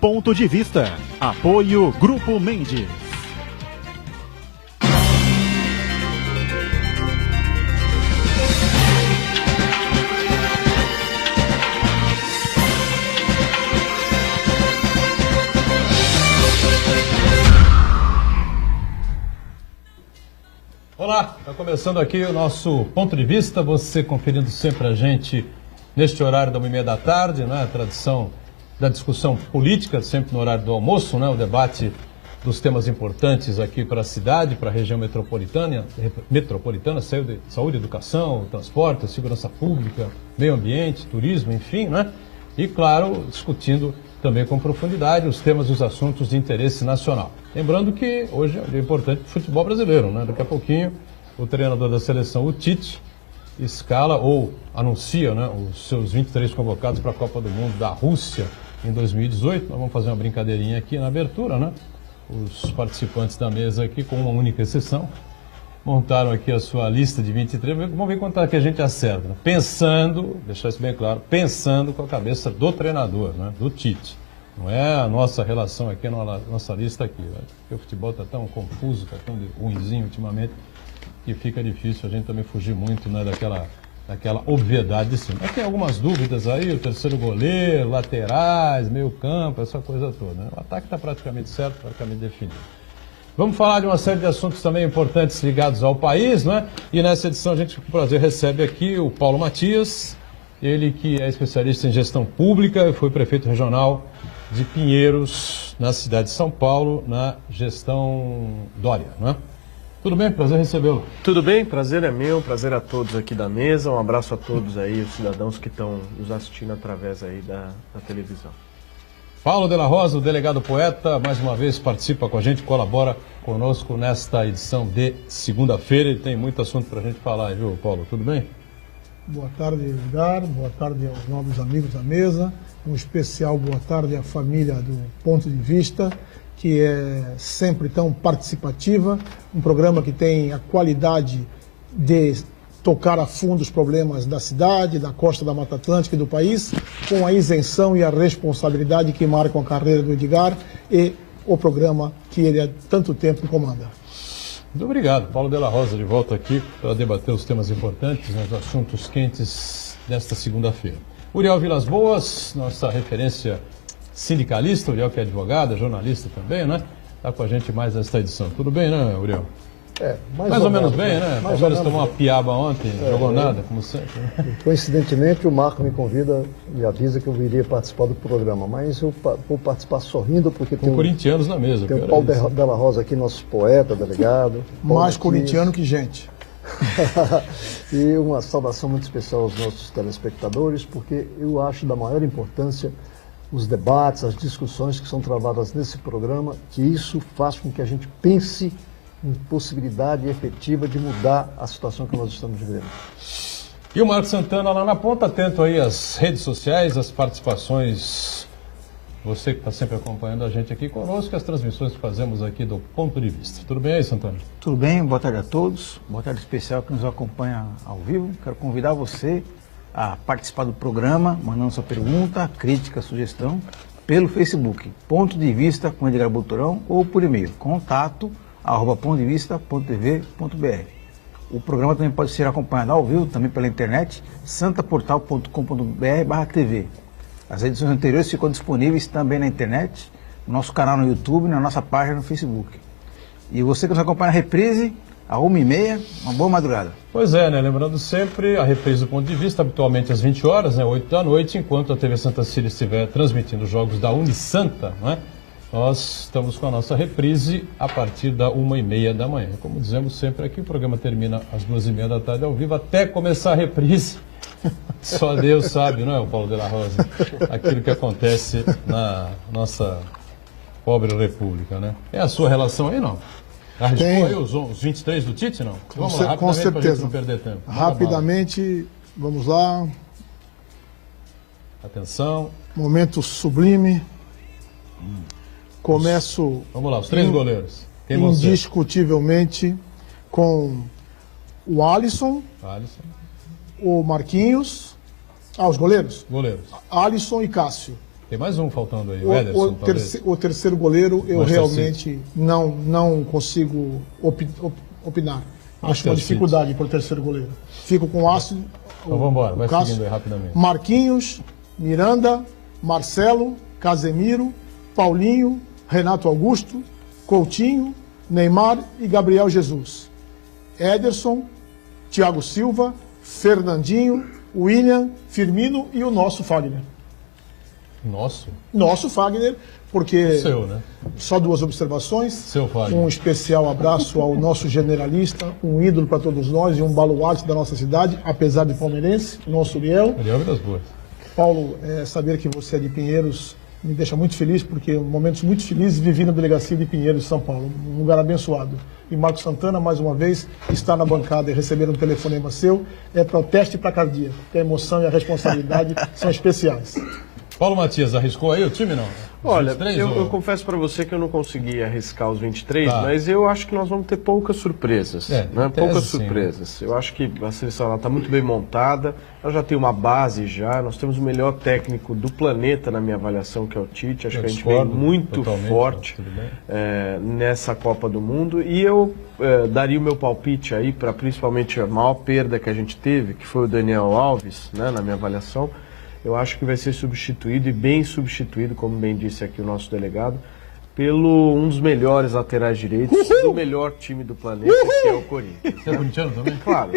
Ponto de Vista. Apoio Grupo Mendes. Olá, está começando aqui o nosso Ponto de Vista, você conferindo sempre a gente neste horário da 1h30 da tarde, né? A tradição da discussão política, sempre no horário do almoço, né? O debate dos temas importantes aqui para a cidade, para a região metropolitana, saúde, educação, transporte, segurança pública, meio ambiente, turismo, enfim, né? E, claro, discutindo também com profundidade os temas e os assuntos de interesse nacional. Lembrando que hoje é um dia importante para o futebol brasileiro, né? Daqui a pouquinho o treinador da seleção, o Tite, escala ou anuncia, né, os seus 23 convocados para a Copa do Mundo da Rússia em 2018. Nós vamos fazer uma brincadeirinha aqui na abertura, né? Os participantes da mesa aqui, com uma única exceção, montaram aqui a sua lista de 23. Vamos ver quanto é que a gente acerta, né? Pensando, deixar isso bem claro, pensando com a cabeça do treinador, né, do Tite. Não é a nossa relação aqui, a nossa lista aqui, né? Porque o futebol está tão confuso, está tão ruinzinho ultimamente, que fica difícil a gente também fugir muito, né, daquela obviedade de cima. Mas tem algumas dúvidas aí, o terceiro goleiro, laterais, meio campo, essa coisa toda, né? O ataque está praticamente certo, praticamente definido. Vamos falar de uma série de assuntos também importantes ligados ao país, né? E nessa edição a gente, com prazer, recebe aqui o Paulo Matias, ele que é especialista em gestão pública e foi prefeito regional de Pinheiros, na cidade de São Paulo, na gestão Dória, né? Tudo bem? Prazer recebê-lo. Tudo bem? Prazer é meu, prazer a todos aqui da mesa, um abraço a todos aí, os cidadãos que estão nos assistindo através aí da televisão. Paulo de la Rosa, o delegado poeta, mais uma vez participa com a gente, colabora conosco nesta edição de segunda-feira. Ele tem muito assunto para a gente falar, viu, Paulo? Tudo bem? Boa tarde, Edgar. Boa tarde aos novos amigos da mesa. Um especial boa tarde à família do Ponto de Vista, que é sempre tão participativa. Um programa que tem a qualidade de tocar a fundo os problemas da cidade, da costa da Mata Atlântica e do país, com a isenção e a responsabilidade que marcam a carreira do Edgar e o programa que ele há tanto tempo comanda. Muito obrigado. Paulo de la Rosa de volta aqui para debater os temas importantes, os assuntos quentes desta segunda-feira. Uriel Vilas Boas, nossa referência sindicalista, Uriel que é advogada, jornalista também, né? Está com a gente mais nesta edição. Tudo bem, né, Uriel? Mais ou menos bem, né? O Palmeiras tomou uma piaba ontem, jogou nada, como sempre. Né? Coincidentemente, o Marco me convida e avisa que eu iria participar do programa, mas eu vou participar sorrindo porque tem corintianos na mesa. Tem o Paulo de la Rosa aqui, nosso poeta, delegado. Mais corintiano que gente. E uma saudação muito especial aos nossos telespectadores, porque eu acho da maior importância os debates, as discussões que são travadas nesse programa, que isso faz com que a gente pense em possibilidade efetiva de mudar a situação que nós estamos vivendo. E o Marcos Santana lá na ponta, atento aí às redes sociais, às participações, você que está sempre acompanhando a gente aqui conosco, as transmissões que fazemos aqui do Ponto de Vista. Tudo bem aí, Santana? Tudo bem, boa tarde a todos, boa tarde especial que nos acompanha ao vivo. Quero convidar você a participar do programa, mandando sua pergunta, crítica, sugestão, pelo Facebook, Ponto de Vista com Edgar Boturão, ou por e-mail, contato@pontodevista.tv.br. O programa também pode ser acompanhado ao vivo, também pela internet, santaportal.com.br/tv. As edições anteriores ficam disponíveis também na internet, no nosso canal no YouTube e na nossa página no Facebook. E você que nos acompanha na reprise, à 1h30, uma boa madrugada. Pois é, né? Lembrando sempre, a reprise do Ponto de Vista, habitualmente às 20 horas, né? 8 da noite, enquanto a TV Santa Cília estiver transmitindo os jogos da Unisanta, né? Nós estamos com a nossa reprise a partir da 1h30 da manhã. Como dizemos sempre aqui, o programa termina às 2h30 da tarde ao vivo, até começar a reprise. Só Deus sabe, não é, o Paulo de la Rosa? Aquilo que acontece na nossa pobre república, né? É a sua relação aí, não? Arriscou aí os 23 do Tite, não? Vamos lá, com certeza. Pra gente não perder tempo. Rapidamente, vamos lá. Atenção. Momento sublime. Começo... Vamos lá, os 3 goleiros. Indiscutivelmente com o Alisson, o Marquinhos... os goleiros? Goleiros. Alisson e Cássio. Tem mais um faltando aí, o Ederson, talvez. O terceiro goleiro eu Manchester realmente não consigo opinar. Acho uma dificuldade para o terceiro goleiro. Fico com o Ácido. Então vamos embora, vai Cássio, seguindo aí rapidamente. Marquinhos, Miranda, Marcelo, Casemiro, Paulinho, Renato Augusto, Coutinho, Neymar e Gabriel Jesus. Ederson, Thiago Silva, Fernandinho, William, Firmino e o nosso Fagner. Nosso Fagner, porque... O seu, né? Só duas observações. Seu Fagner. Um especial abraço ao nosso generalista, um ídolo para todos nós e um baluarte da nossa cidade, apesar de palmeirense, nosso Uriel. Uriel das boas. Paulo, saber que você é de Pinheiros me deixa muito feliz, porque momentos muito felizes vivi na delegacia de Pinheiros, São Paulo, um lugar abençoado. E Marcos Santana, mais uma vez, está na bancada e receber um telefonema seu é para o teste para cardíaco, porque a emoção e a responsabilidade são especiais. Paulo Matias, arriscou aí o time, não? Olha, 23, eu confesso para você que eu não consegui arriscar os 23, Tá. mas eu acho que nós vamos ter poucas surpresas. Né? Poucas sim. surpresas. Eu acho que a seleção está muito bem montada, ela já tem uma base já, nós temos o melhor técnico do planeta na minha avaliação, que é o Tite. Acho Eu que a gente discordo vem muito totalmente, forte mas tudo bem. nessa Copa do Mundo. E eu daria o meu palpite aí para principalmente a maior perda que a gente teve, que foi o Daniel Alves, né, na minha avaliação. Eu acho que vai ser substituído, e bem substituído, como bem disse aqui o nosso delegado, pelo um dos melhores laterais direitos do melhor time do planeta, que é o Corinthians. Você é corintiano também? Claro,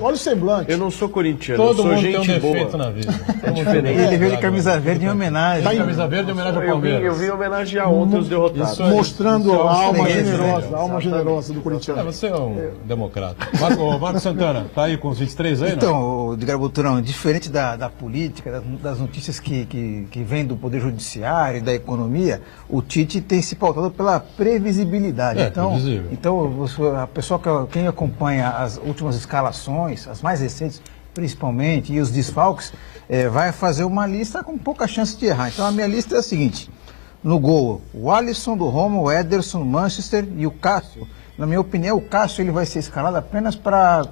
Olha o semblante. eu não sou corintiano, Todo eu sou mundo tem um gente defeito boa. na vida. É diferente. Ele veio de camisa verde em homenagem. Tá em camisa verde em homenagem ao Eu Palmeiras. vim homenagear ontem os derrotados. Isso é- Mostrando isso é a alma excelente, generosa, né? a alma generosa do corintiano. Você é um democrata. Marcos Santana, tá aí com os 23 aí, não? Então, Edgar Boturão, diferente da política, das notícias que vêm do Poder Judiciário e da economia, o Tite tem se pautado pela previsibilidade. Previsível. Então a pessoa, quem acompanha as últimas escalações, as mais recentes principalmente, e os desfalques, vai fazer uma lista com pouca chance de errar. Então a minha lista é a seguinte: no gol, o Alisson do Roma, o Ederson, Manchester e o Cássio. Na minha opinião, o Cássio ele vai ser escalado apenas para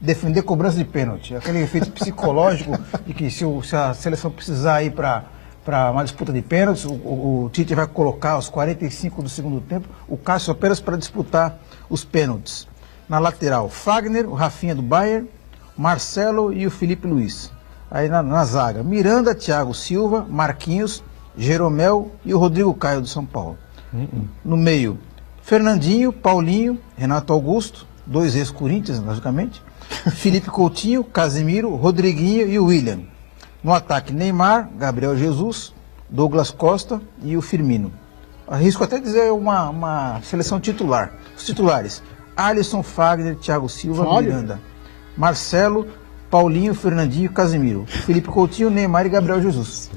defender cobrança de pênalti. Aquele efeito psicológico de que se a seleção precisar ir para uma disputa de pênaltis, o Tite vai colocar aos 45 do segundo tempo o Cássio apenas para disputar os pênaltis. Na lateral, Fagner, o Rafinha do Bayern, Marcelo e o Felipe Luiz. Aí na zaga, Miranda, Thiago Silva, Marquinhos, Jeromel e o Rodrigo Caio do São Paulo. No meio, Fernandinho, Paulinho, Renato Augusto, dois ex-Corinthians, logicamente, Felipe Coutinho, Casemiro, Rodriguinho e o William. No ataque, Neymar, Gabriel Jesus, Douglas Costa e o Firmino. Arrisco até dizer uma seleção titular. Os titulares, Alisson, Fagner, Thiago Silva, Miranda, Marcelo, Paulinho, Fernandinho e Casemiro. Felipe Coutinho, Neymar e Gabriel Jesus.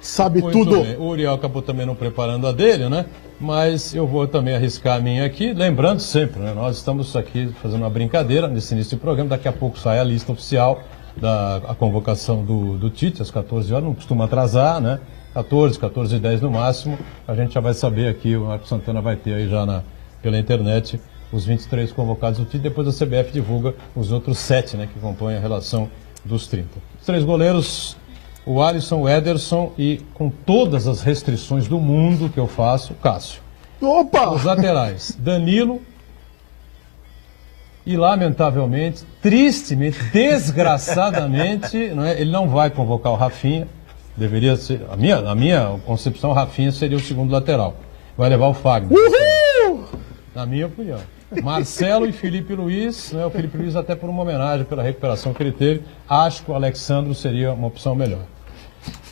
Sabe Muito tudo. bem. O Uriel acabou também não preparando a dele, né? Mas eu vou também arriscar a minha aqui, lembrando sempre, né? Nós estamos aqui fazendo uma brincadeira nesse início do programa, daqui a pouco sai a lista oficial da convocação do Tite, às 14 horas, não costuma atrasar, né? 14h10 no máximo, a gente já vai saber aqui, o Marcos Santana vai ter aí já pela internet os 23 convocados do Tite, depois a CBF divulga os outros 7, né, que compõem a relação dos 30. Os 3 goleiros, o Alisson, o Ederson e, com todas as restrições do mundo que eu faço, o Cássio. Opa! Os laterais, Danilo e, lamentavelmente, tristemente, desgraçadamente, não é, ele não vai convocar o Rafinha. Deveria ser, a minha concepção, o Rafinha seria o segundo lateral. Vai levar o Fagner. Uhul! Na minha opinião. Marcelo e Felipe Luiz, né, o Felipe Luiz até por uma homenagem pela recuperação que ele teve, acho que o Alexandro seria uma opção melhor.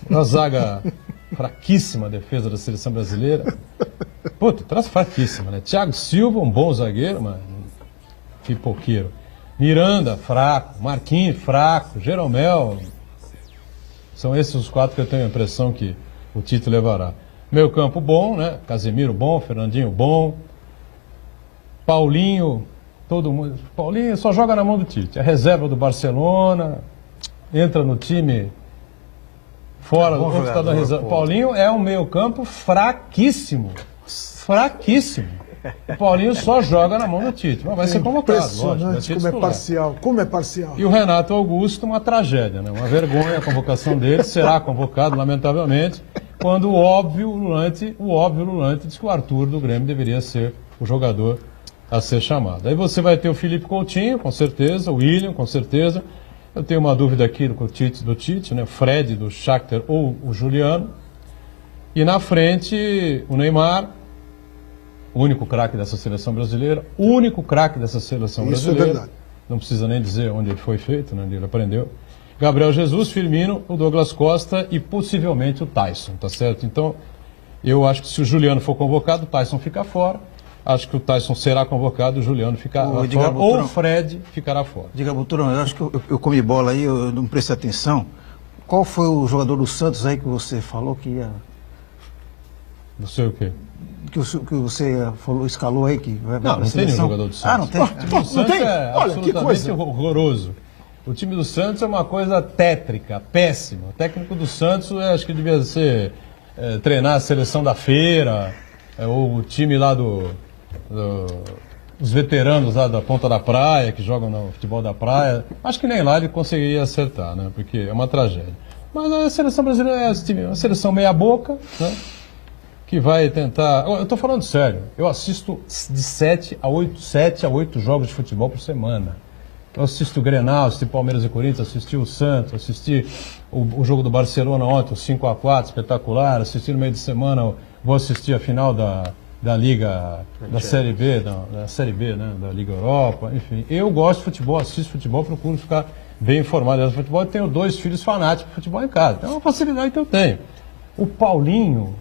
Na zaga, fraquíssima a defesa da seleção brasileira. Puta, traz fraquíssima, né? Thiago Silva, um bom zagueiro, mas pipoqueiro. Miranda, fraco. Marquinhos, fraco. Jeromel. São esses os 4 que eu tenho a impressão que o Tite levará. Meio campo bom, né? Casemiro bom, Fernandinho bom. Paulinho, todo mundo. Paulinho só joga na mão do Tite. É reserva do Barcelona, entra no time fora do outro tá da reserva. Paulinho é um meio-campo fraquíssimo. Fraquíssimo. O Paulinho só joga na mão do Tite, mas vai ser convocado, lógico. Vai Impressionante ser como é titular. parcial. Como é parcial. E o Renato Augusto, uma tragédia, né? Uma vergonha a convocação dele, será convocado, lamentavelmente, quando o óbvio Lulante diz que o Arthur do Grêmio deveria ser o jogador a ser chamado. Aí você vai ter o Felipe Coutinho, com certeza, o William, com certeza. Eu tenho uma dúvida aqui do Tite, né? Fred do Shakhtar ou o Juliano. E na frente, o Neymar, o único craque dessa seleção brasileira, Isso é verdade. Não precisa nem dizer onde ele foi feito, né? Onde ele aprendeu. Gabriel Jesus, Firmino, o Douglas Costa e possivelmente o Tyson, tá certo? Então, eu acho que se o Juliano for convocado, o Tyson fica fora. Acho que o Tyson será convocado, o Juliano ficará fora, ou o Fred ficará fora. Diga, Buturão, eu acho que eu comi bola aí, eu não prestei atenção. Qual foi o jogador do Santos aí que você falou que ia... Não sei o quê. Que você falou, escalou aí que vai Não, pra não tem nenhum seleção? jogador do Santos. Ah, não tem? O time do Santos tem? é Olha, que absolutamente coisa. horroroso. O time do Santos é uma coisa tétrica, péssima. O técnico do Santos, acho que devia ser treinar a seleção da feira, ou o time lá os veteranos lá da Ponta da Praia, que jogam no futebol da praia. Acho que nem lá ele conseguiria acertar, né? Porque é uma tragédia. Mas a seleção brasileira é uma seleção meia boca, né? Que vai tentar... Eu estou falando sério. Eu assisto de 7 a 8 jogos de futebol por semana. Eu assisto o Grenal, assisti Palmeiras e Corinthians, assisti o Santos, assisti o jogo do Barcelona ontem, o 5-4, espetacular. Assisti no meio de semana, vou assistir a final da Liga, da Série B, da Série B, né? Da Liga Europa, enfim. Eu gosto de futebol, assisto futebol, procuro ficar bem informado do futebol e tenho 2 filhos fanáticos de futebol em casa. Então é uma facilidade que eu tenho. O Paulinho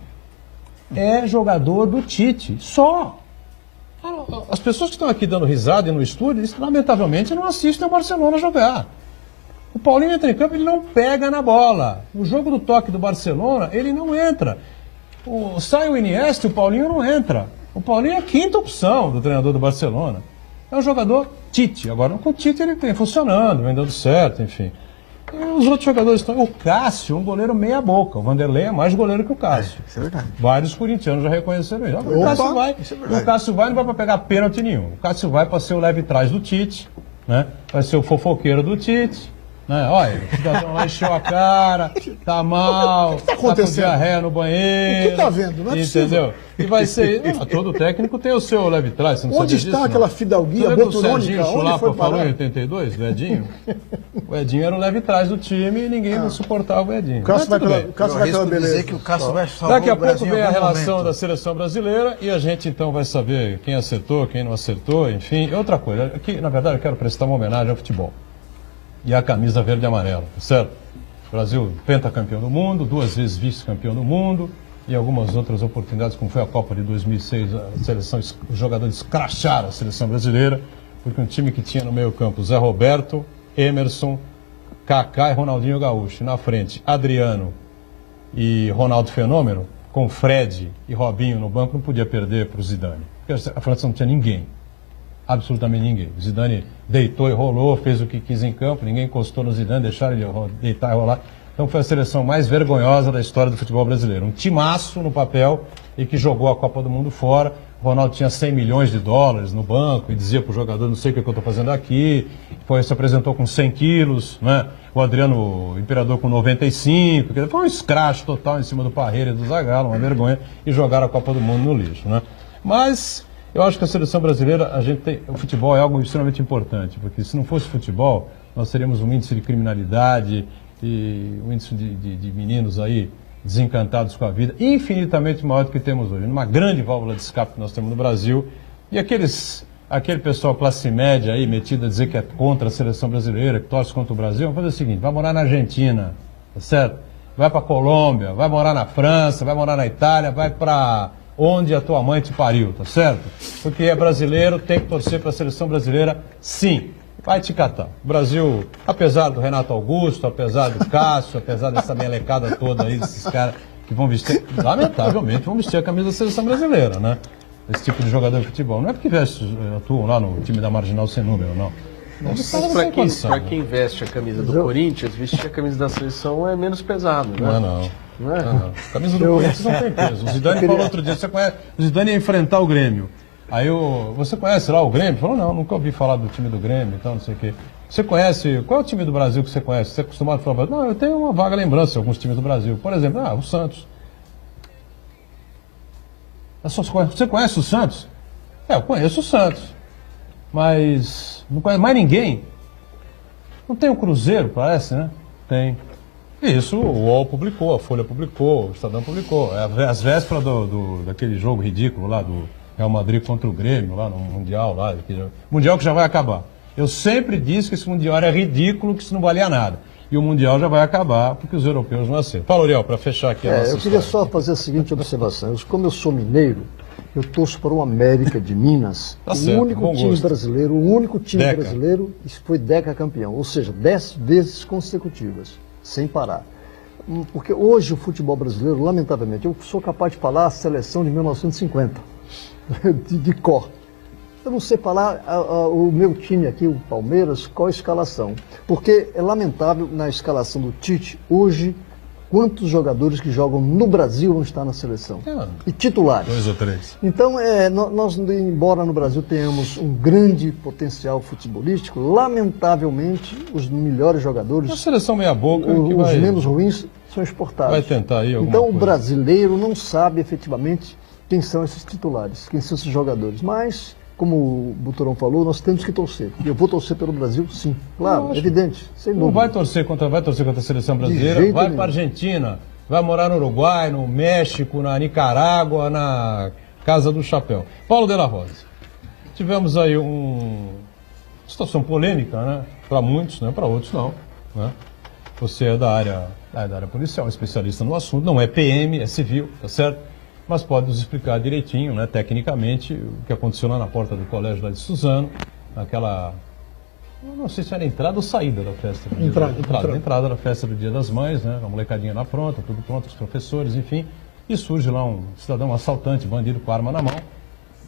é jogador do Tite, só. As pessoas que estão aqui dando risada e no estúdio, eles, lamentavelmente, não assistem o Barcelona jogar. O Paulinho entra em campo, ele não pega na bola. O jogo do toque do Barcelona, ele não entra. Sai o Iniesta, o Paulinho não entra. O Paulinho é a 5ª opção do treinador do Barcelona. É um jogador Tite. Agora, com o Tite ele tem funcionando, vem dando certo, enfim. E os outros jogadores estão... O Cássio, um goleiro meia boca. O Vanderlei é mais goleiro que o Cássio. Isso é verdade. Vários corintianos já reconheceram isso. O Cássio vai, não vai para pegar pênalti nenhum. O Cássio vai para ser o leve trás do Tite, né? Vai ser o fofoqueiro do Tite. Né? Olha, o cidadão lá encheu a cara, tá mal, tá acontecendo? Tá com diarreia no banheiro. O que tá vendo? Não é entendeu? E vai ser... todo técnico tem o seu leve trás. Você não Onde sabia está disso, aquela não? fidalguia Você lembra do boturônica? Serginho Onde Chulapa foi falou em parar? 82, do Edinho? O Edinho era o leve trás do time e ninguém não suportava o Edinho. O Cássio Mas vai tudo pela, bem. o Cássio Eu vai pela arrisco beleza. dizer que o Cássio vai salvar Daqui a o pouco Brasil em vem a algum relação momento. da seleção brasileira e a gente então vai saber quem acertou, quem não acertou, enfim. Outra coisa, aqui na verdade eu quero prestar uma homenagem ao futebol e à camisa verde e amarela, certo? O Brasil pentacampeão do mundo, 2 vezes vice-campeão do mundo e algumas outras oportunidades, como foi a Copa de 2006, os jogadores escracharam a seleção brasileira, porque um time que tinha no meio campo Zé Roberto, Emerson, Kaká e Ronaldinho Gaúcho. Na frente, Adriano e Ronaldo Fenômeno, com Fred e Robinho no banco, não podia perder para o Zidane. Porque a França não tinha ninguém. Absolutamente ninguém. O Zidane deitou e rolou, fez o que quis em campo, ninguém encostou no Zidane, deixaram ele deitar e rolar. Então foi a seleção mais vergonhosa da história do futebol brasileiro. Um timaço no papel e que jogou a Copa do Mundo fora. O Ronaldo tinha 100 milhões de dólares no banco e dizia para o jogador, não sei o que eu estou fazendo aqui. Se apresentou com 100 quilos, né? O Adriano, o Imperador, com 95. Foi um escracho total em cima do Parreira e do Zagallo, uma vergonha. E jogaram a Copa do Mundo no lixo, né? Mas eu acho que a seleção brasileira, o futebol é algo extremamente importante, porque se não fosse futebol, nós teríamos um índice de criminalidade e um índice de meninos aí desencantados com a vida infinitamente maior do que temos hoje. Uma grande válvula de escape que nós temos no Brasil. E aquele pessoal classe média aí metido a dizer que é contra a seleção brasileira, que torce contra o Brasil, vamos fazer o seguinte, vai morar na Argentina, tá certo? Vai para Colômbia, vai morar na França, vai morar na Itália, vai para onde a tua mãe te pariu, tá certo? Porque é brasileiro, tem que torcer para a seleção brasileira, sim. Vai te catar. O Brasil, apesar do Renato Augusto, apesar do Cássio, apesar dessa melecada toda aí, desses caras que vão vestir, lamentavelmente, vão vestir a camisa da seleção brasileira, né? Esse tipo de jogador de futebol. Não é porque atuam lá no time da Marginal sem número, não. Mas para quem veste a camisa do Corinthians, vestir a camisa da seleção é menos pesado, né? Não é não. Não é? Não. A camisa do Corinthians não tem peso. O Zidane falou outro dia, você conhece, o Zidane ia enfrentar o Grêmio. Aí você conhece lá o Grêmio? Falou, não, nunca ouvi falar do time do Grêmio, então não sei o quê. Você conhece, qual é o time do Brasil que você conhece? Você é acostumado a falar, não, eu tenho uma vaga lembrança de alguns times do Brasil. Por exemplo, o Santos. Você conhece o Santos? Eu conheço o Santos. Mas não conhece mais ninguém? Não tem o Cruzeiro, parece, né? Tem. Isso o UOL publicou, a Folha publicou, o Estadão publicou. Às vésperas daquele jogo ridículo lá do Real Madrid contra o Grêmio, lá no Mundial, Mundial que já vai acabar. Eu sempre disse que esse Mundial era ridículo, que isso não valia nada. E o Mundial já vai acabar porque os europeus não aceitam. Fala, Uriel, para fechar aqui a nossa Eu queria só fazer a seguinte observação. Como eu sou mineiro, eu torço para o América de Minas. Tá certo, o único time gosto. brasileiro, o único time Deca. brasileiro foi decacampeão, ou seja, 10 vezes consecutivas, sem parar. Porque hoje o futebol brasileiro, lamentavelmente, eu sou capaz de falar a seleção de 1950, de cor. Eu não sei falar o meu time aqui, o Palmeiras, qual a escalação. Porque é lamentável na escalação do Tite, hoje, quantos jogadores que jogam no Brasil vão estar na seleção. E titulares. 2 ou 3. Então, nós, embora no Brasil tenhamos um grande potencial futebolístico, lamentavelmente, os melhores jogadores, Uma seleção meia boca que os vai, menos ruins, são exportados. vai tentar aí alguma Então, coisa. o brasileiro não sabe efetivamente quem são esses titulares, quem são esses jogadores. Mas, como o Buturão falou, nós temos que torcer. E eu vou torcer pelo Brasil, sim. Claro, Lógico. evidente, sem Não dúvida. vai torcer contra a seleção brasileira, jeito vai nenhum. para a Argentina, vai morar no Uruguai, no México, na Nicarágua, na Casa do Chapéu. Paulo de la Rosa, tivemos aí uma situação polêmica, né? Para muitos, né? Para outros não. Né? Você é da área policial, especialista no assunto, não é PM, é civil, tá certo? Mas pode nos explicar direitinho, né, tecnicamente, o que aconteceu lá na porta do colégio lá de Suzano, naquela... Eu não sei se era entrada ou saída da festa. Entrada da festa do Dia das Mães, né? A molecadinha lá pronta, tudo pronto, os professores, enfim. E surge lá um cidadão assaltante, bandido com arma na mão.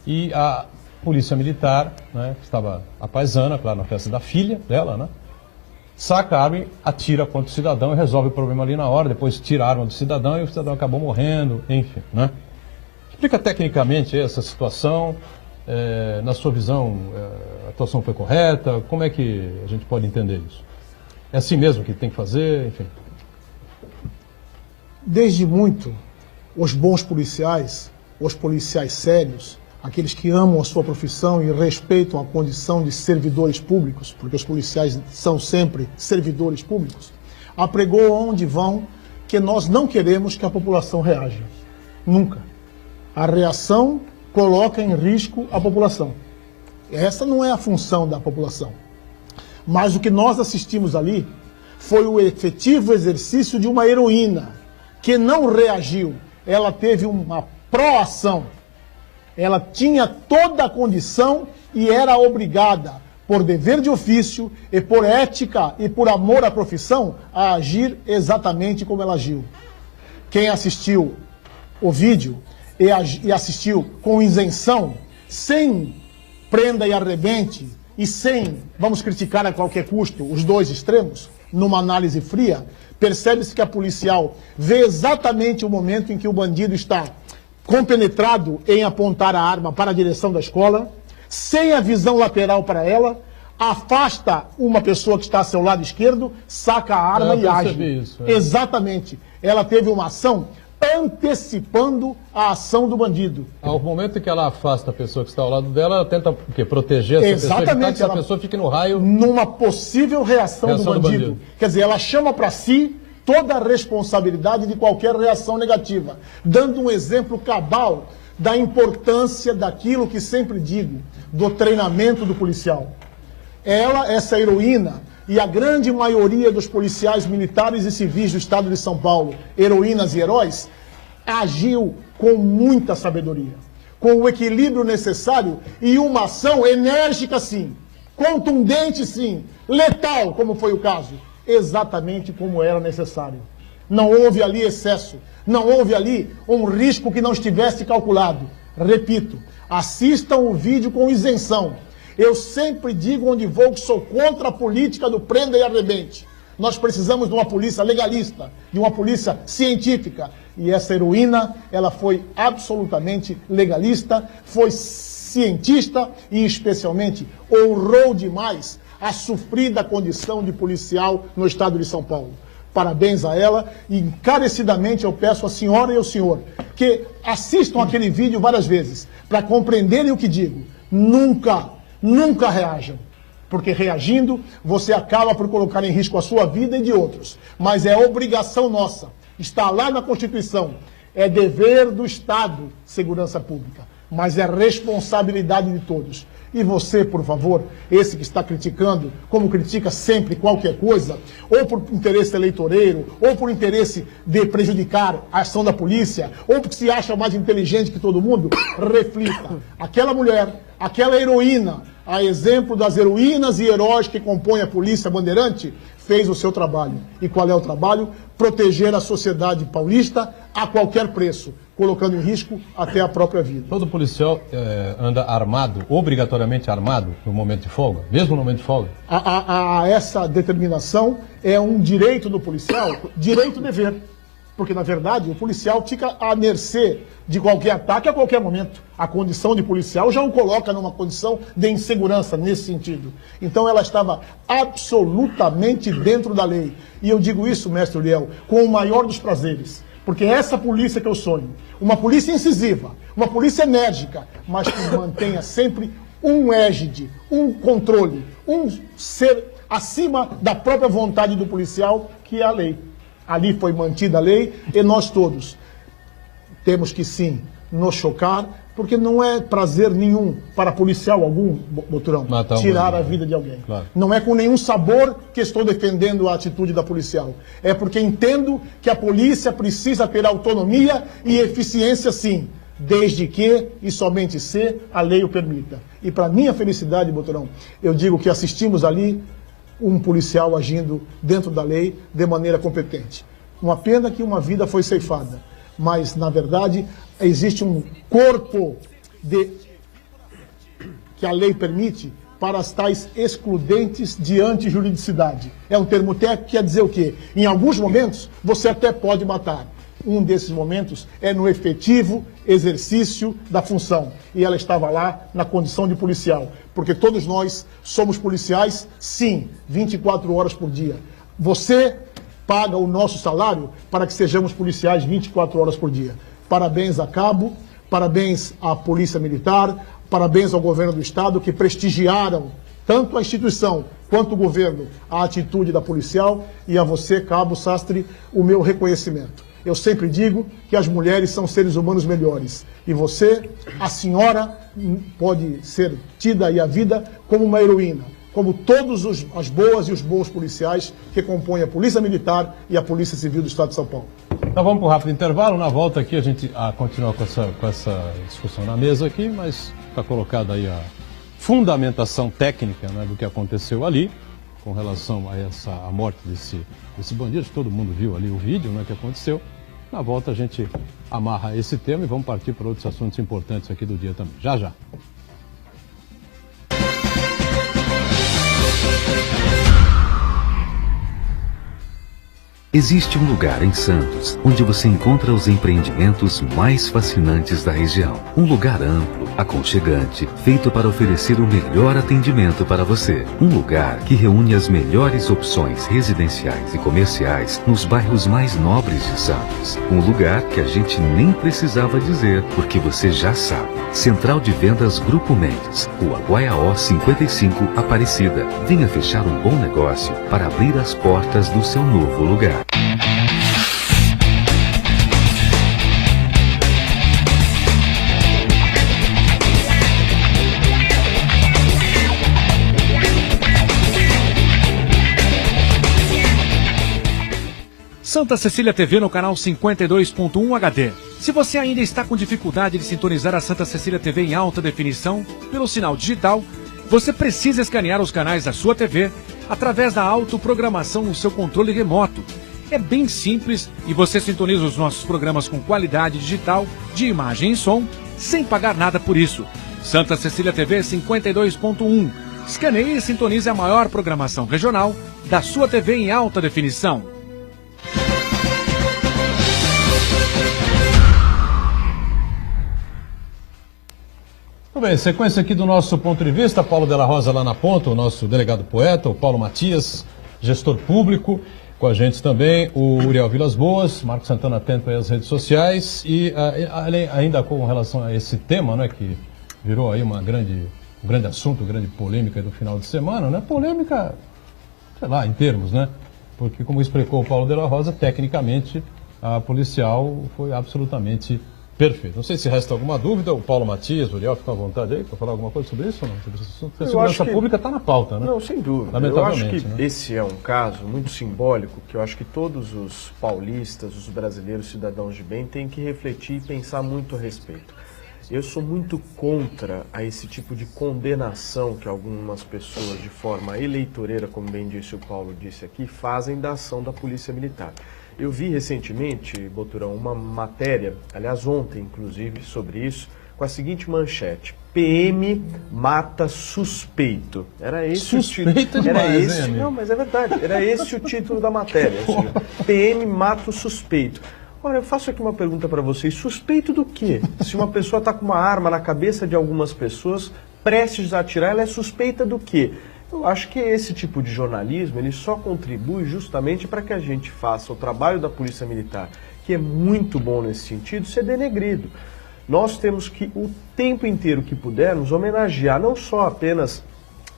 E a polícia militar, né, que estava a paisana, claro, na festa da filha dela, né? Saca a arma e atira contra o cidadão e resolve o problema ali na hora. Depois tira a arma do cidadão e o cidadão acabou morrendo, enfim, né? Explica tecnicamente essa situação. Na sua visão, a atuação foi correta? Como é que a gente pode entender isso? É assim mesmo que tem que fazer? Enfim. Desde muito, os bons policiais, os policiais sérios, aqueles que amam a sua profissão e respeitam a condição de servidores públicos, porque os policiais são sempre servidores públicos, apregou onde vão que nós não queremos que a população reaja. Nunca. A reação coloca em risco a população. Essa não é a função da população. Mas o que nós assistimos ali foi o efetivo exercício de uma heroína que não reagiu. Ela teve uma proação. Ela tinha toda a condição e era obrigada, por dever de ofício e por ética e por amor à profissão, a agir exatamente como ela agiu. Quem assistiu o vídeo e assistiu com isenção, sem prenda e arrebente e sem, vamos criticar a qualquer custo, os dois extremos, numa análise fria, percebe-se que a policial vê exatamente o momento em que o bandido está compenetrado em apontar a arma para a direção da escola, sem a visão lateral para ela, afasta uma pessoa que está ao seu lado esquerdo, saca a arma e age. Isso, Exatamente. Ela teve uma ação antecipando a ação do bandido. Ao momento em que ela afasta a pessoa que está ao lado dela, ela tenta o quê? Proteger essa pessoa, evitar que a pessoa fique no raio. Numa possível reação do bandido. Quer dizer, ela chama para si toda a responsabilidade de qualquer reação negativa, dando um exemplo cabal da importância daquilo que sempre digo, do treinamento do policial. Ela, essa heroína, e a grande maioria dos policiais militares e civis do estado de São Paulo, heroínas e heróis, agiu com muita sabedoria, com o equilíbrio necessário e uma ação enérgica sim, contundente sim, letal, como foi o caso, exatamente como era necessário. Não houve ali excesso, não houve ali um risco que não estivesse calculado. Repito, assistam o vídeo com isenção. Eu sempre digo onde vou que sou contra a política do prenda e arrebente. Nós precisamos de uma polícia legalista, de uma polícia científica. E essa heroína, ela foi absolutamente legalista, foi cientista e, especialmente, honrou demais a sofrida condição de policial no estado de São Paulo. Parabéns a ela e encarecidamente eu peço à senhora e ao senhor que assistam aquele vídeo várias vezes para compreenderem o que digo. Nunca reajam. Porque reagindo, você acaba por colocar em risco a sua vida e de outros. Mas é obrigação nossa. Está lá na Constituição. É dever do Estado, segurança pública. Mas é responsabilidade de todos. E você, por favor, esse que está criticando, como critica sempre qualquer coisa, ou por interesse eleitoreiro, ou por interesse de prejudicar a ação da polícia, ou porque se acha mais inteligente que todo mundo, reflita. Aquela mulher, aquela heroína, a exemplo das heroínas e heróis que compõem a Polícia Bandeirante, fez o seu trabalho. E qual é o trabalho? Proteger a sociedade paulista a qualquer preço, colocando em risco até a própria vida. Todo policial anda armado, obrigatoriamente armado, no momento de folga? Mesmo no momento de folga? Essa determinação é um direito do policial, direito-dever. Porque, na verdade, o policial fica à mercê de qualquer ataque a qualquer momento. A condição de policial já o coloca numa condição de insegurança nesse sentido. Então, ela estava absolutamente dentro da lei. E eu digo isso, mestre Uriel, com o maior dos prazeres. Porque é essa polícia que eu sonho. Uma polícia incisiva, uma polícia enérgica, mas que mantenha sempre um égide, um controle, um ser acima da própria vontade do policial, que é a lei. Ali foi mantida a lei e nós todos temos que sim nos chocar, porque não é prazer nenhum para policial algum, Boturão, tirar a vida de alguém. Claro. Não é com nenhum sabor que estou defendendo a atitude da policial. É porque entendo que a polícia precisa ter autonomia e eficiência sim, desde que e somente se a lei o permita. E para minha felicidade, Boturão, eu digo que assistimos ali um policial agindo dentro da lei de maneira competente. Uma pena que uma vida foi ceifada, mas, na verdade, existe um corpo que a lei permite para as tais excludentes de antijuridicidade. É um termo técnico que quer dizer o quê? Em alguns momentos, você até pode matar. Um desses momentos é no efetivo exercício da função. E ela estava lá na condição de policial. Porque todos nós somos policiais, sim, 24 horas por dia. Você paga o nosso salário para que sejamos policiais 24 horas por dia. Parabéns a Cabo, parabéns à Polícia Militar, parabéns ao governo do Estado que prestigiaram tanto a instituição quanto o governo a atitude da policial, e a você, Cabo Sastre, o meu reconhecimento. Eu sempre digo que as mulheres são seres humanos melhores. E você, a senhora, pode ser tida aí a vida como uma heroína, como todos as boas e os bons policiais que compõem a Polícia Militar e a Polícia Civil do Estado de São Paulo. Então vamos para um rápido intervalo. Na volta aqui a gente continua com essa discussão na mesa aqui, mas está colocada aí a fundamentação técnica, né, do que aconteceu ali com relação a morte desse bandido. Todo mundo viu ali o vídeo, né, que aconteceu. Na volta a gente amarra esse tema e vamos partir para outros assuntos importantes aqui do dia também. Já, já. Existe um lugar em Santos onde você encontra os empreendimentos mais fascinantes da região. Um lugar amplo, aconchegante, feito para oferecer o melhor atendimento para você. Um lugar que reúne as melhores opções residenciais e comerciais nos bairros mais nobres de Santos. Um lugar que a gente nem precisava dizer, porque você já sabe. Central de Vendas Grupo Mendes, Rua Guaiaó 55, Aparecida. Venha fechar um bom negócio para abrir as portas do seu novo lugar. Santa Cecília TV no canal 52.1 HD. Se você ainda está com dificuldade de sintonizar a Santa Cecília TV em alta definição pelo sinal digital, você precisa escanear os canais da sua TV através da autoprogramação no seu controle remoto. É bem simples e você sintoniza os nossos programas com qualidade digital de imagem e som sem pagar nada por isso. Santa Cecília TV 52.1. Escaneie e sintonize a maior programação regional da sua TV em alta definição. Muito bem, sequência aqui do nosso ponto de vista, Paulo Della Rosa lá na ponta, o nosso delegado poeta, o Paulo Matias, gestor público, com a gente também o Uriel Vilas Boas, Marcos Santana atento aí às redes sociais e ainda com relação a esse tema, né, que virou aí um grande assunto, grande polêmica do final de semana, né, polêmica, sei lá, em termos, né, porque como explicou o Paulo Della Rosa, tecnicamente a policial foi absolutamente perfeito. Não sei se resta alguma dúvida, o Paulo Matias, o Uriel, fica à vontade aí para falar alguma coisa sobre isso ou não? Sobre esse assunto? Porque a segurança pública está na pauta, né? Não, sem dúvida. Eu acho que esse é um caso muito simbólico, que eu acho que todos os paulistas, os brasileiros, cidadãos de bem, têm que refletir e pensar muito a respeito. Eu sou muito contra a esse tipo de condenação que algumas pessoas, de forma eleitoreira, como bem disse o Paulo disse aqui, fazem da ação da Polícia Militar. Eu vi recentemente, Boturão, uma matéria, aliás ontem inclusive, sobre isso, com a seguinte manchete: PM mata suspeito. Era esse suspeito o título. Demais, hein, não, mas é verdade, era esse o título da matéria. Assim, PM mata o suspeito. Olha, eu faço aqui uma pergunta para vocês: suspeito do quê? Se uma pessoa está com uma arma na cabeça de algumas pessoas, prestes a atirar, ela é suspeita do quê? Eu acho que esse tipo de jornalismo, ele só contribui justamente para que a gente faça o trabalho da Polícia Militar, que é muito bom nesse sentido, ser denegrido. Nós temos que, o tempo inteiro que pudermos, homenagear não só apenas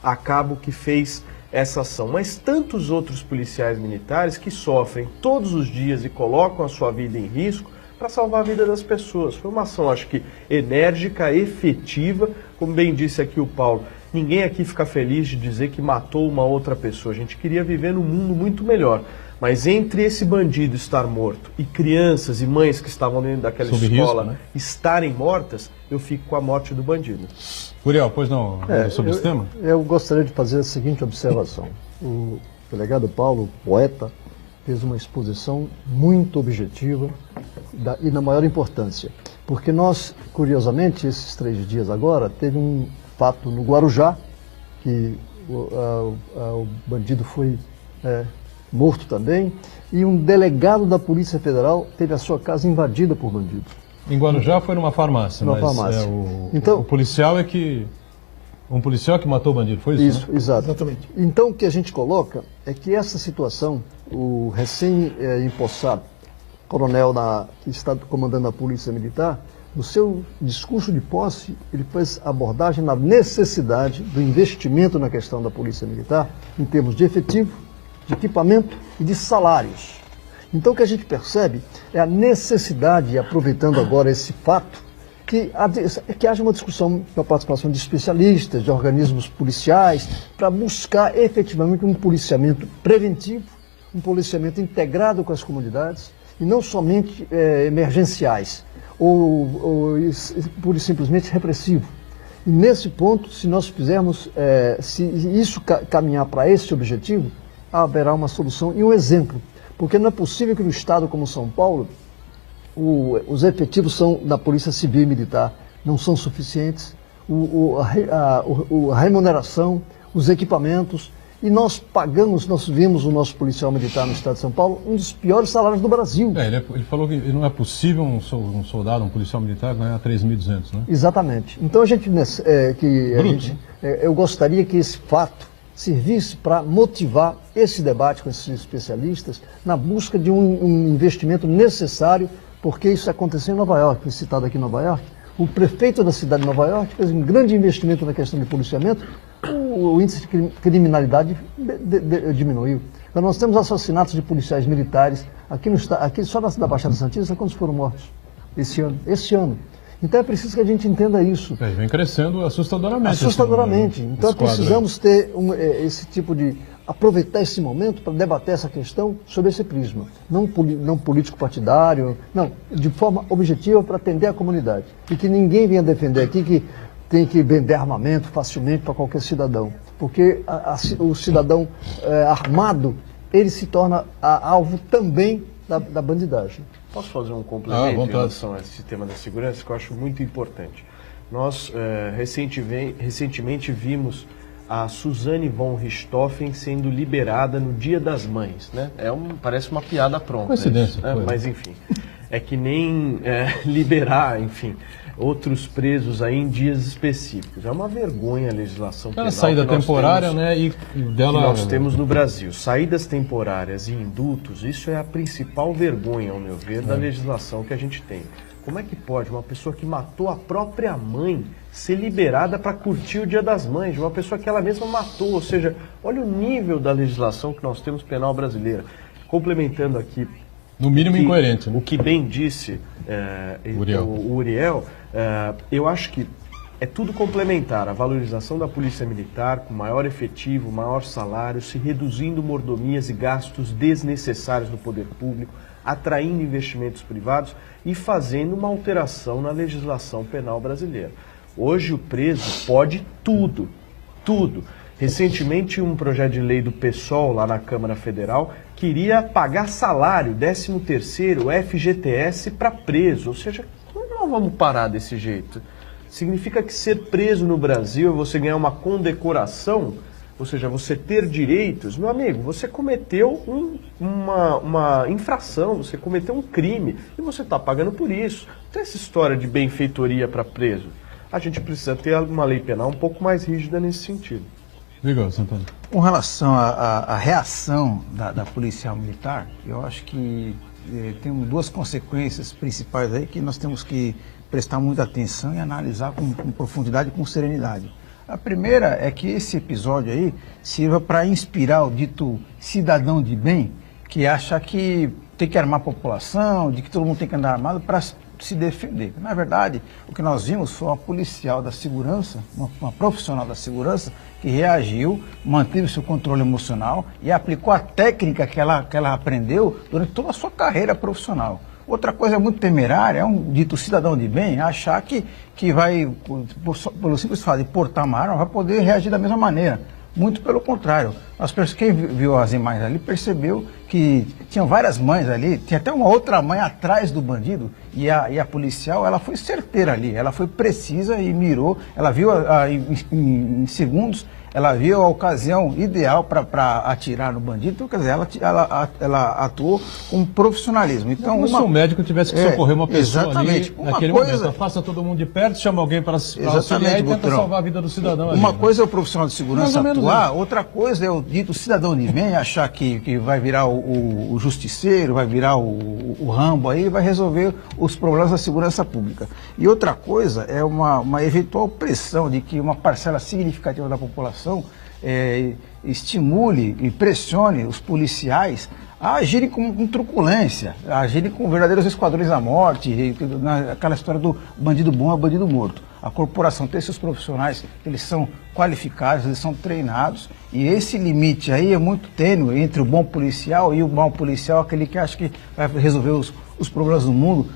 a cabo que fez essa ação, mas tantos outros policiais militares que sofrem todos os dias e colocam a sua vida em risco para salvar a vida das pessoas. Foi uma ação, acho que, enérgica, efetiva, como bem disse aqui o Paulo. Ninguém aqui fica feliz de dizer que matou uma outra pessoa. A gente queria viver num mundo muito melhor. Mas entre esse bandido estar morto e crianças e mães que estavam dentro daquela escola risco, né? estarem mortas, eu fico com a morte do bandido. Uriel, pois não, sobre esse tema? Eu gostaria de fazer a seguinte observação. O delegado Paulo, poeta, fez uma exposição muito objetiva e da maior importância. Porque nós, curiosamente, esses 3 dias agora, teve um fato no Guarujá, que o bandido foi morto também, e um delegado da Polícia Federal teve a sua casa invadida por bandidos. Em Guarujá foi numa farmácia, farmácia. O policial é que... Um policial que matou o bandido, foi isso? Isso, né? Exatamente. Então o que a gente coloca é que essa situação, o recém-empossado coronel que está comandando a Polícia Militar, no seu discurso de posse, ele fez abordagem na necessidade do investimento na questão da Polícia Militar, em termos de efetivo, de equipamento e de salários. Então o que a gente percebe é a necessidade, aproveitando agora esse fato, que haja uma discussão com a participação de especialistas, de organismos policiais, para buscar efetivamente um policiamento preventivo, um policiamento integrado com as comunidades, e não somente emergenciais, ou pura e simplesmente repressivo. E nesse ponto, se nós fizermos, se isso caminhar para esse objetivo, haverá uma solução e um exemplo. Porque não é possível que no estado como São Paulo, os efetivos da Polícia Civil e Militar não são suficientes, a remuneração, os equipamentos, e nós vimos o nosso policial militar no estado de São Paulo, um dos piores salários do Brasil. Ele falou que não é possível um soldado, um policial militar ganhar 3.200, né? Exatamente. Então eu gostaria que esse fato servisse para motivar esse debate com esses especialistas na busca de um investimento necessário, porque isso aconteceu em Nova York, foi citado aqui em Nova York. O prefeito da cidade de Nova York fez um grande investimento na questão de policiamento, o índice de criminalidade diminuiu. Então nós temos assassinatos de policiais militares aqui só na Baixada Santista, quantos foram mortos esse ano? Então é preciso que a gente entenda isso. Vem crescendo assustadoramente. Assustadoramente. Então precisamos ter esse tipo de... aproveitar esse momento para debater essa questão sob esse prisma. Não político partidário, não, de forma objetiva para atender a comunidade. E que ninguém venha defender aqui que tem que vender armamento facilmente para qualquer cidadão. Porque o cidadão armado, ele se torna alvo também da bandidagem. Posso fazer um complemento em relação a esse tema da segurança, que eu acho muito importante. Nós recentemente vimos a Suzane von Richthofen sendo liberada no Dia das Mães, né? Parece uma piada pronta. Coincidência. Isso, né? Mas enfim, é que nem liberar, enfim. outros presos aí em dias específicos. É uma vergonha a legislação penal. A saída temporária, né? E dela... que nós temos no Brasil. Saídas temporárias e indultos, isso é a principal vergonha, ao meu ver, da legislação que a gente tem. Como é que pode uma pessoa que matou a própria mãe ser liberada para curtir o Dia das Mães? Uma pessoa que ela mesma matou. Ou seja, olha o nível da legislação que nós temos penal brasileira. Complementando aqui... No mínimo incoerente. Né? O que bem disse o Uriel, eu acho que é tudo complementar. A valorização da polícia militar, com maior efetivo, maior salário, se reduzindo mordomias e gastos desnecessários no poder público, atraindo investimentos privados e fazendo uma alteração na legislação penal brasileira. Hoje o preso pode tudo, tudo. Recentemente um projeto de lei do PSOL lá na Câmara Federal queria pagar salário, 13º, FGTS para preso. Ou seja, como nós vamos parar desse jeito? Significa que ser preso no Brasil é você ganhar uma condecoração, ou seja, você ter direitos. Meu amigo, você cometeu uma infração, você cometeu um crime e você está pagando por isso. Não tem essa história de benfeitoria para preso. A gente precisa ter uma lei penal um pouco mais rígida nesse sentido. Diga, Santana. Com relação à reação da policial militar, eu acho que temos duas consequências principais aí que nós temos que prestar muita atenção e analisar com profundidade e com serenidade. A primeira é que esse episódio aí sirva para inspirar o dito cidadão de bem, que acha que tem que armar a população, de que todo mundo tem que andar armado para se defender. Na verdade, o que nós vimos foi uma policial da segurança, uma profissional da segurança, que reagiu, manteve seu controle emocional e aplicou a técnica que ela aprendeu durante toda a sua carreira profissional. Outra coisa muito temerária é um dito cidadão de bem achar que vai, pelo simples fato de portar uma arma, vai poder reagir da mesma maneira. Muito pelo contrário. Quem viu as imagens ali percebeu que tinham várias mães ali, tinha até uma outra mãe atrás do bandido e a policial, ela foi certeira ali, ela foi precisa e mirou, ela viu em segundos, ela viu a ocasião ideal para atirar no bandido, então, quer dizer, ela atuou com profissionalismo. Então, como se um médico tivesse que socorrer uma pessoa exatamente, ali naquele momento. Afasta todo mundo de perto, chama alguém para auxiliar e tenta salvar a vida do cidadão ali. Uma coisa é o profissional de segurança atuar, outra coisa é o dito cidadão de bem achar que vai virar o justiceiro, vai virar o Rambo aí, vai resolver os problemas da segurança pública. E outra coisa é uma eventual pressão de que uma parcela significativa da população estimule e pressione os policiais a agirem com truculência, a agirem com verdadeiros esquadrões da morte, aquela história do bandido bom é bandido morto. A corporação tem seus profissionais, eles são qualificados, eles são treinados, e esse limite aí é muito tênue entre o bom policial e o mau policial, aquele que acha que vai resolver os problemas do mundo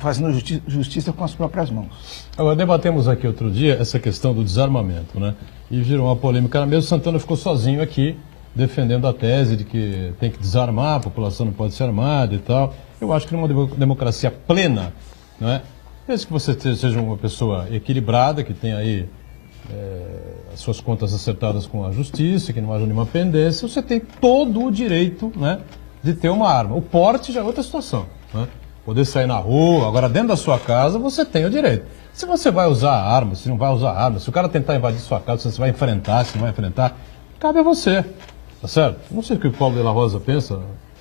fazendo justiça com as próprias mãos. Agora, debatemos aqui outro dia essa questão do desarmamento, né? E virou uma polêmica mesmo. Santana ficou sozinho aqui, defendendo a tese de que tem que desarmar, a população não pode ser armada e tal. Eu acho que numa democracia plena, não é? Desde que você seja uma pessoa equilibrada, que tenha aí as suas contas acertadas com a justiça, que não haja nenhuma pendência, você tem todo o direito, né, de ter uma arma. O porte já é outra situação, né? Poder sair na rua, agora dentro da sua casa você tem o direito. Se você vai usar a arma, se não vai usar a arma, se o cara tentar invadir sua casa, se você vai enfrentar, se não vai enfrentar, cabe a você, tá certo? Não sei o que o Paulo de la Rosa pensa,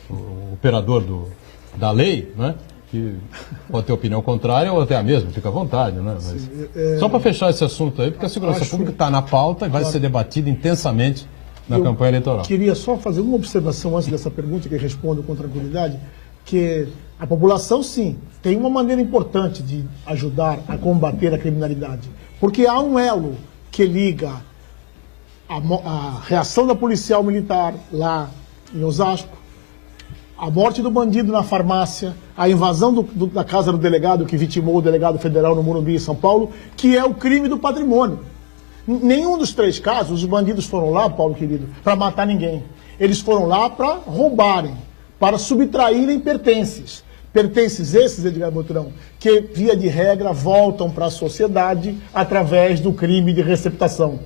o operador da lei, né? Que pode ter opinião contrária ou até a mesma, fica à vontade, né? Mas, só para fechar esse assunto aí, porque a segurança pública está na pauta e vai ser debatida intensamente na campanha eleitoral. Queria só fazer uma observação antes dessa pergunta, que eu respondo com tranquilidade, que a população, sim, tem uma maneira importante de ajudar a combater a criminalidade, porque há um elo que liga a reação da policial militar lá em Osasco, a morte do bandido na farmácia, a invasão da casa do delegado que vitimou o delegado federal no Morumbi, em São Paulo, que é o crime do patrimônio. Nenhum dos três casos, os bandidos foram lá, Paulo querido, para matar ninguém. Eles foram lá para roubarem, para subtraírem pertences. Pertences esses, Edgar Botrão, que, via de regra, voltam para a sociedade através do crime de receptação.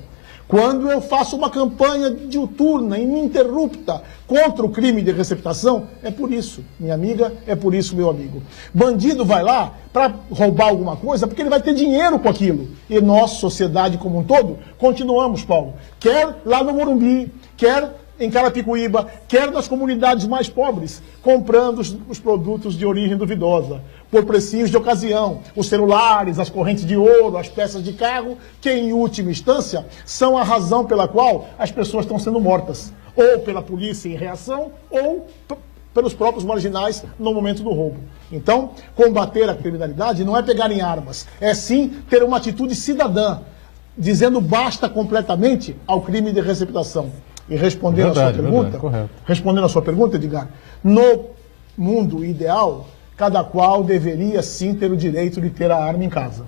Quando eu faço uma campanha diuturna, ininterrupta, contra o crime de receptação, é por isso, minha amiga, é por isso, meu amigo. Bandido vai lá para roubar alguma coisa porque ele vai ter dinheiro com aquilo. E nós, sociedade como um todo, continuamos, Paulo. Quer lá no Morumbi, quer em Carapicuíba, quer nas comunidades mais pobres, comprando os produtos de origem duvidosa, por precinhos de ocasião, os celulares, as correntes de ouro, as peças de carro, que em última instância são a razão pela qual as pessoas estão sendo mortas, ou pela polícia em reação, ou pelos próprios marginais no momento do roubo. Então, combater a criminalidade não é pegar em armas, é sim ter uma atitude cidadã, dizendo basta completamente ao crime de receptação. E respondendo a sua pergunta, respondendo a sua pergunta, Edgar, no mundo ideal, cada qual deveria sim ter o direito de ter a arma em casa.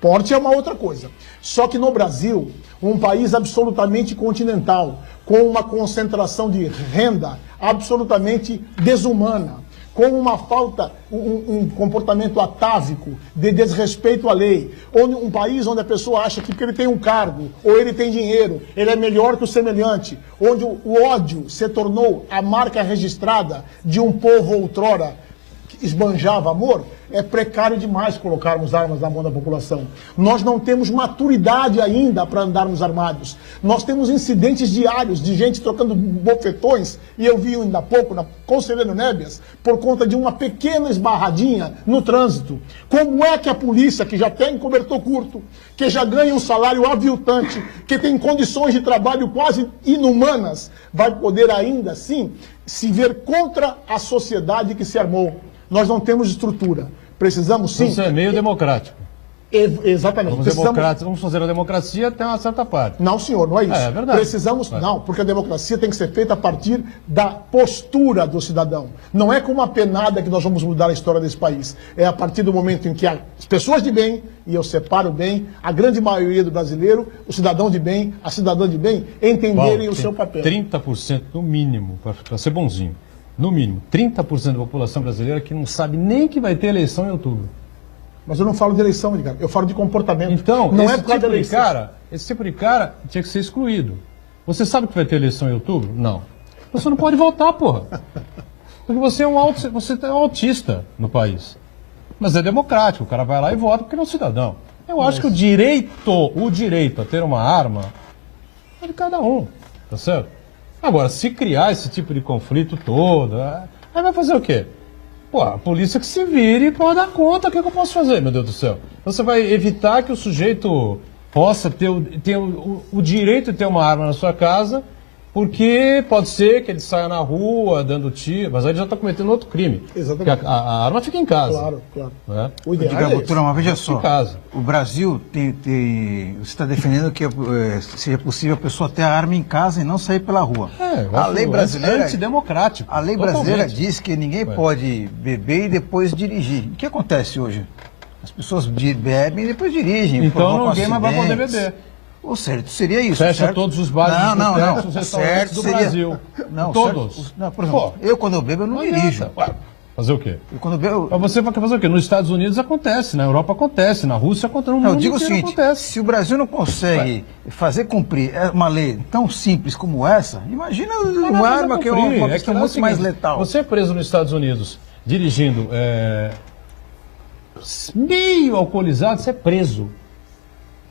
Porte é uma outra coisa. Só que no Brasil, um país absolutamente continental, com uma concentração de renda absolutamente desumana, com uma falta, um comportamento atávico, de desrespeito à lei, um país onde a pessoa acha que porque ele tem um cargo, ou ele tem dinheiro, ele é melhor que o semelhante, onde o ódio se tornou a marca registrada de um povo outrora que esbanjava amor, é precário demais colocarmos armas na mão da população. Nós não temos maturidade ainda para andarmos armados. Nós temos incidentes diários de gente trocando bofetões, e eu vi ainda há pouco na Conselheiro Nébias, por conta de uma pequena esbarradinha no trânsito. Como é que a polícia, que já tem cobertor curto, que já ganha um salário aviltante, que tem condições de trabalho quase inumanas, vai poder ainda assim se ver contra a sociedade que se armou? Nós não temos estrutura. Precisamos sim... Isso é meio democrático. Exatamente. Vamos fazer a democracia até uma certa parte. Não, senhor, não é isso. É verdade. Precisamos... Não, porque a democracia tem que ser feita a partir da postura do cidadão. Não é com uma penada que nós vamos mudar a história desse país. É a partir do momento em que as pessoas de bem, e eu separo bem, a grande maioria do brasileiro, o cidadão de bem, a cidadã de bem, entenderem o seu papel. 30% no mínimo, para ser bonzinho. No mínimo, 30% da população brasileira que não sabe nem que vai ter eleição em outubro. Mas eu não falo de eleição, Edgar, eu falo de comportamento. Então, não esse é por causa tipo da de eleição. cara, esse tipo de cara tinha que ser excluído. Você sabe que vai ter eleição em outubro? Não. Você não pode votar, porra. Porque você é um autista no país. Mas é democrático, o cara vai lá e vota porque ele é um cidadão. Eu acho que o direito a ter uma arma é de cada um, tá certo? Agora, se criar esse tipo de conflito todo, aí vai fazer o quê? Pô, a polícia que se vire para dar conta, o que eu posso fazer, meu Deus do céu? Você vai evitar que o sujeito possa ter o direito de ter uma arma na sua casa, porque pode ser que ele saia na rua dando tiro, mas aí ele já está cometendo outro crime. Exatamente. Porque a arma fica em casa. Claro, claro. Né? O ideal é esse. Mas veja só, Em casa. o Brasil você está defendendo que seja possível a pessoa ter a arma em casa e não sair pela rua. A lei brasileira é antidemocrático. A lei Totalmente. brasileira diz que ninguém pode beber e depois dirigir. O que acontece hoje? As pessoas bebem e depois dirigem. Então ninguém mais vai poder acidentes. beber. O certo seria isso. Fecha certo? todos os bares, os restaurantes certo do seria... Brasil. Não, todos. Certo. Não, por exemplo, eu quando eu bebo eu não dirijo. Ué, fazer o quê? Eu, quando eu bebo... Mas você vai fazer o quê? Nos Estados Unidos acontece, na Europa acontece, na Rússia acontece, no Não, eu mundo digo o inteiro seguinte, acontece. se o Brasil não consegue fazer cumprir uma lei tão simples como essa, imagina uma arma que é uma questão lá é o muito seguinte, mais letal. Você é preso nos Estados Unidos dirigindo meio alcoolizado, você é preso.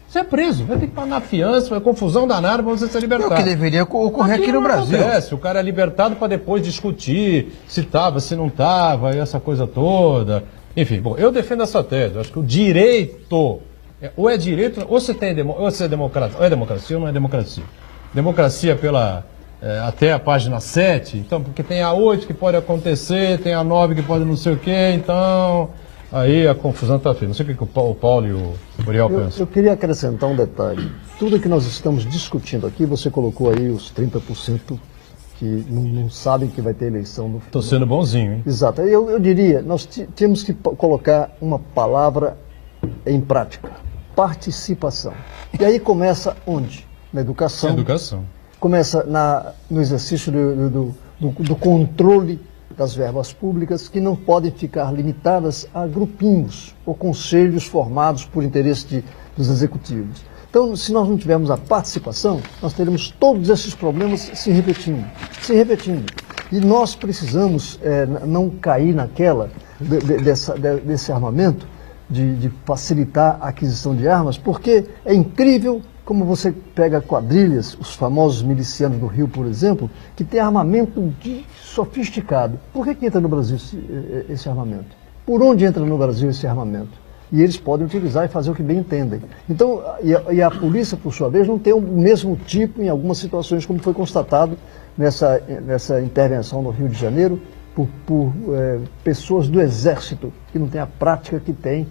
Você é preso, vai ter que pagar fiança, vai confusão danada para você ser É libertado. o que deveria ocorrer aqui no não Brasil. Acontece. O cara é libertado para depois discutir se estava, se não estava, e essa coisa toda. Enfim, bom, eu defendo essa tese. Eu acho que o direito, ou é direito, ou você é democracia, ou é democracia ou não é democracia. Democracia até a página 7, então, porque tem a 8 que pode acontecer, tem a 9 que pode não sei o quê, então... Aí a confusão está feita. Não sei o que o Paulo e o Uriel pensam. Eu queria acrescentar um detalhe. Tudo que nós estamos discutindo aqui, você colocou aí os 30% que não sabem que vai ter eleição no final. Estou sendo bonzinho, hein? Exato. Eu diria, nós temos que colocar uma palavra em prática. Participação. E aí começa onde? Na educação. Na educação. Começa no exercício do controle das verbas públicas, que não podem ficar limitadas a grupinhos ou conselhos formados por interesse dos executivos. Então, se nós não tivermos a participação, nós teremos todos esses problemas se repetindo. E nós precisamos não cair naquela desse armamento, de facilitar a aquisição de armas, porque é incrível como você pega quadrilhas, os famosos milicianos do Rio, por exemplo, que tem armamento sofisticado. Por que entra no Brasil esse armamento? Por onde entra no Brasil esse armamento? E eles podem utilizar e fazer o que bem entendem. Então, e a polícia, por sua vez, não tem o mesmo tipo em algumas situações, como foi constatado nessa intervenção no Rio de Janeiro, por pessoas do Exército, que não têm a prática que tem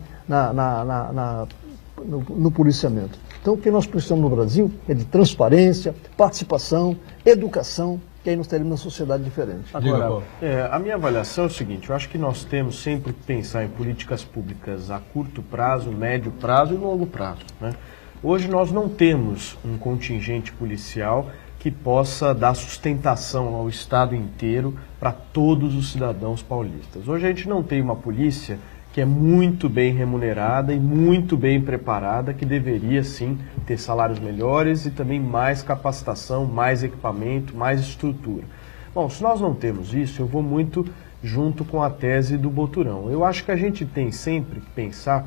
no policiamento. Então, o que nós precisamos no Brasil é de transparência, participação, educação, que aí nós teremos uma sociedade diferente. Agora, a minha avaliação é o seguinte, eu acho que nós temos sempre que pensar em políticas públicas a curto prazo, médio prazo e longo prazo, né? Hoje nós não temos um contingente policial que possa dar sustentação ao Estado inteiro para todos os cidadãos paulistas. Hoje a gente não tem uma polícia que é muito bem remunerada e muito bem preparada, que deveria sim ter salários melhores e também mais capacitação, mais equipamento, mais estrutura. Bom, se nós não temos isso, eu vou muito junto com a tese do Boturão. Eu acho que a gente tem sempre que pensar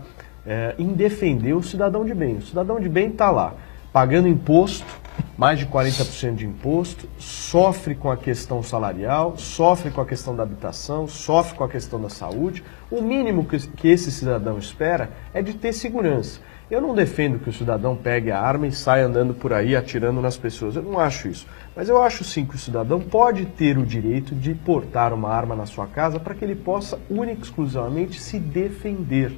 em defender o cidadão de bem. O cidadão de bem está lá, pagando imposto, mais de 40% de imposto, sofre com a questão salarial, sofre com a questão da habitação, sofre com a questão da saúde. O mínimo que esse cidadão espera é de ter segurança. Eu não defendo que o cidadão pegue a arma e saia andando por aí atirando nas pessoas, eu não acho isso. Mas eu acho sim que o cidadão pode ter o direito de portar uma arma na sua casa para que ele possa única e exclusivamente se defender.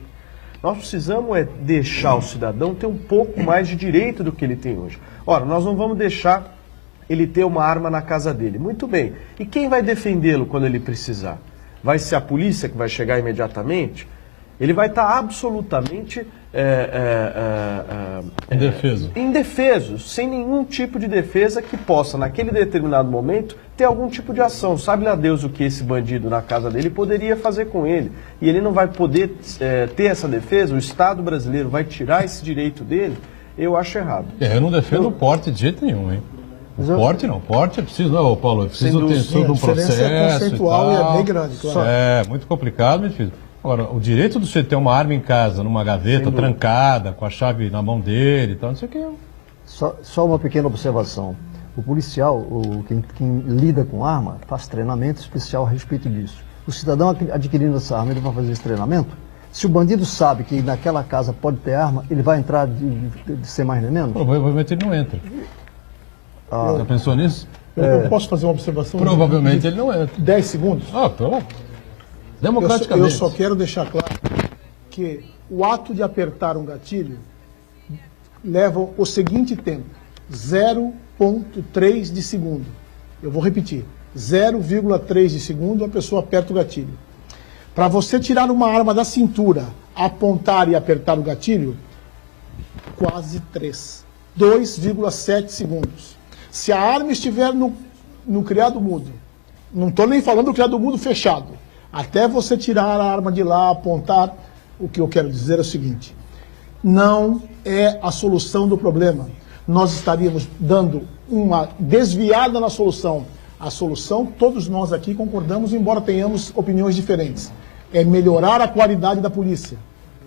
Nós precisamos deixar o cidadão ter um pouco mais de direito do que ele tem hoje. Ora, nós não vamos deixar ele ter uma arma na casa dele. Muito bem. E quem vai defendê-lo quando ele precisar? Vai ser a polícia que vai chegar imediatamente? Ele vai estar absolutamente indefeso, sem nenhum tipo de defesa que possa, naquele determinado momento, ter algum tipo de ação. Sabe lá Deus o que esse bandido na casa dele poderia fazer com ele. E ele não vai poder ter essa defesa, o Estado brasileiro vai tirar esse direito dele, eu acho errado. Eu não defendo o porte de jeito nenhum, hein? O porte não, porte é preciso, não, Paulo, é preciso ter todo um processo é conceitual e é bem grande, claro. É, muito complicado, muito difícil. Agora, o direito de você ter uma arma em casa, numa gaveta trancada, com a chave na mão dele e tal, não sei o que. Só uma pequena observação. O policial, quem lida com arma, faz treinamento especial a respeito disso. O cidadão adquirindo essa arma, ele vai fazer esse treinamento? Se o bandido sabe que naquela casa pode ter arma, ele vai entrar de ser mais nem menos? Provavelmente ele não entra. Já pensou nisso? Eu posso fazer uma observação? Provavelmente ele não entra. 10 segundos? Tô. Democraticamente. Eu só quero deixar claro que o ato de apertar um gatilho leva o seguinte tempo, 0,3 de segundo. Eu vou repetir, 0,3 de segundo a pessoa aperta o gatilho. Para você tirar uma arma da cintura, apontar e apertar o gatilho, quase 3. 2,7 segundos. Se a arma estiver no criado mudo, não estou nem falando do criado mudo fechado, até você tirar a arma de lá, apontar, o que eu quero dizer é o seguinte, não é a solução do problema. Nós estaríamos dando uma desviada na solução. A solução, todos nós aqui concordamos, embora tenhamos opiniões diferentes. É melhorar a qualidade da polícia,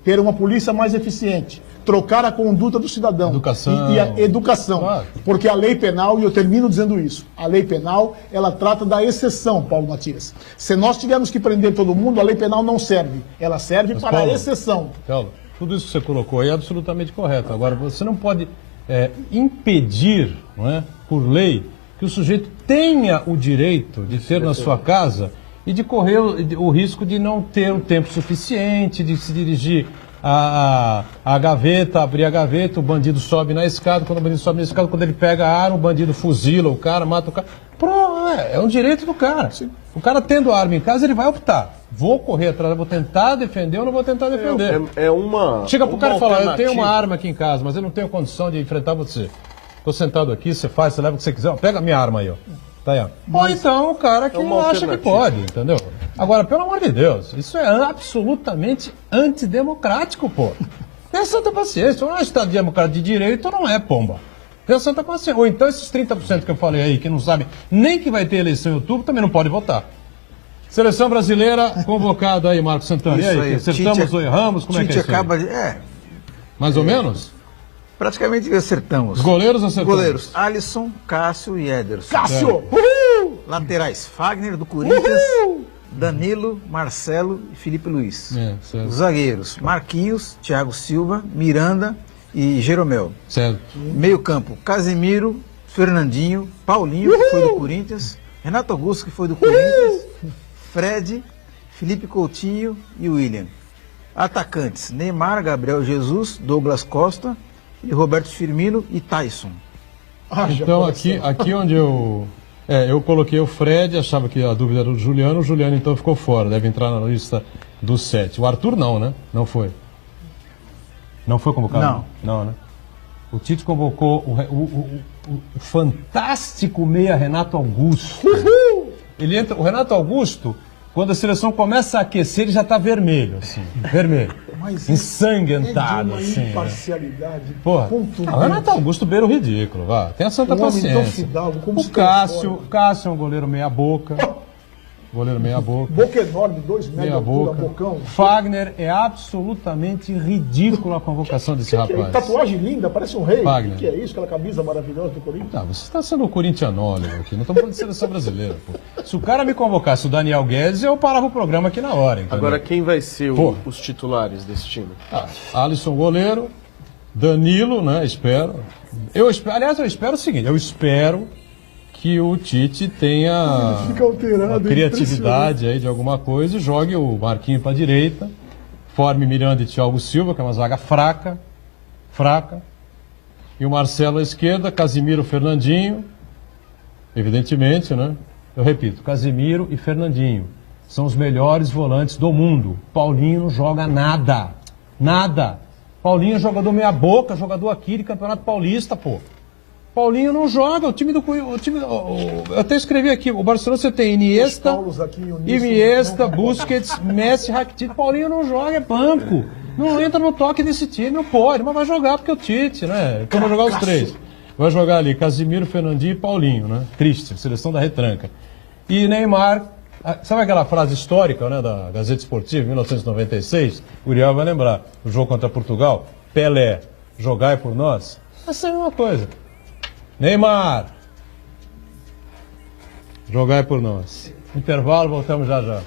ter uma polícia mais eficiente, trocar a conduta do cidadão. Educação. E a educação. Claro. Porque a lei penal, e eu termino dizendo isso, a lei penal, ela trata da exceção, Paulo Matias. Se nós tivermos que prender todo mundo, a lei penal não serve. Ela serve para a exceção. Paulo, tudo isso que você colocou aí é absolutamente correto. Agora, você não pode impedir, não é, por lei, que o sujeito tenha o direito de ter na sua casa e de correr o risco de não ter o tempo suficiente, de se dirigir a gaveta, abrir a gaveta, o bandido sobe na escada, quando o bandido sobe na escada, quando ele pega a arma, o bandido fuzila o cara, mata o cara. Pronto, é um direito do cara. Sim. O cara tendo a arma em casa, ele vai optar. Vou correr atrás, vou tentar defender ou não vou tentar defender. Chega pro cara e fala, eu tenho uma arma aqui em casa, mas eu não tenho condição de enfrentar você. Estou sentado aqui, você faz, você leva o que você quiser, pega a minha arma aí, ó. Tá aí, ó. Ou então o cara que acha que pode, entendeu? Agora, pelo amor de Deus, isso é absolutamente antidemocrático, pô. Tenha santa paciência. Ou é um Estado democrático de direito ou não é, pomba. Tenha santa paciência. Ou então esses 30% que eu falei aí, que não sabem nem que vai ter eleição em outubro, também não pode votar. Seleção brasileira convocada aí, Marcos Santana. Isso E aí, aí, acertamos Tite- ou erramos? Como é que é Tite isso aí? acaba de... Mais ou menos? praticamente acertamos. Os goleiros acertamos? Goleiros, Alisson, Cássio e Ederson. Cássio! Laterais, Fagner do Corinthians, Danilo, Marcelo e Felipe Luiz. Certo. Os zagueiros, Marquinhos, Thiago Silva, Miranda e Jeromel. Certo. Meio campo, Casemiro, Fernandinho, Paulinho, que foi do Corinthians, Renato Augusto, que foi do Corinthians, Fred, Felipe Coutinho e William. Atacantes, Neymar, Gabriel Jesus, Douglas Costa e Roberto Firmino e Tyson. Então aqui onde eu coloquei o Fred, achava que a dúvida era do Juliano, o Juliano então ficou fora, deve entrar na lista dos 7. O Arthur não, né? Não foi. Não foi convocado? Não. Não, né? O Tite convocou o fantástico meia Renato Augusto. Ele entra, o Renato Augusto, quando a seleção começa a aquecer, ele já está vermelho, assim, vermelho. Mas ensanguentado, é de uma assim. imparcialidade. Porra, contundente. o Renato Augusto beira o ridículo, vá. Tenha santa Um homem tão paciência. fidalgo, como O se Cássio é um goleiro meia boca. Goleiro meia boca. Boca enorme, 2 metros de Meia altura, boca. bocão. Fagner é absolutamente ridículo a convocação desse Que rapaz. tatuagem linda, parece um rei. Fagner. O que é isso? Aquela camisa maravilhosa do Corinthians? Não, você está sendo corintianólogo aqui, não estamos falando de seleção brasileira, pô. Se o cara me convocasse o Daniel Guedes, eu parava o programa aqui na hora, entendeu? Agora, quem vai ser Pô. os titulares desse time? Alisson goleiro, Danilo, né, espero. Aliás, eu espero o seguinte, eu espero que o Tite tenha Fica alterado, uma criatividade aí de alguma coisa e jogue o Marquinho para a direita, forme Miranda e Thiago Silva, que é uma zaga fraca, e o Marcelo à esquerda, Casemiro, Fernandinho, evidentemente, né? Eu repito, Casemiro e Fernandinho são os melhores volantes do mundo. Paulinho não joga nada. Paulinho é jogador meia boca, jogador aqui de Campeonato Paulista, pô. Paulinho não joga, eu até escrevi aqui, o Barcelona você tem Iniesta, Busquets, Messi, Rakitic, Paulinho não joga, é banco. Não entra no toque desse time, não pode, mas vai jogar porque é o Tite, né? Então vai jogar os três. Vai jogar ali Casemiro, Fernandinho e Paulinho, né? Triste, seleção da retranca. E Neymar, sabe aquela frase histórica, né, da Gazeta Esportiva, 1996? O Uriel vai lembrar, o jogo contra Portugal, Pelé, jogai por nós? Essa é a mesma coisa. Neymar, jogai por nós. Intervalo, voltamos já já.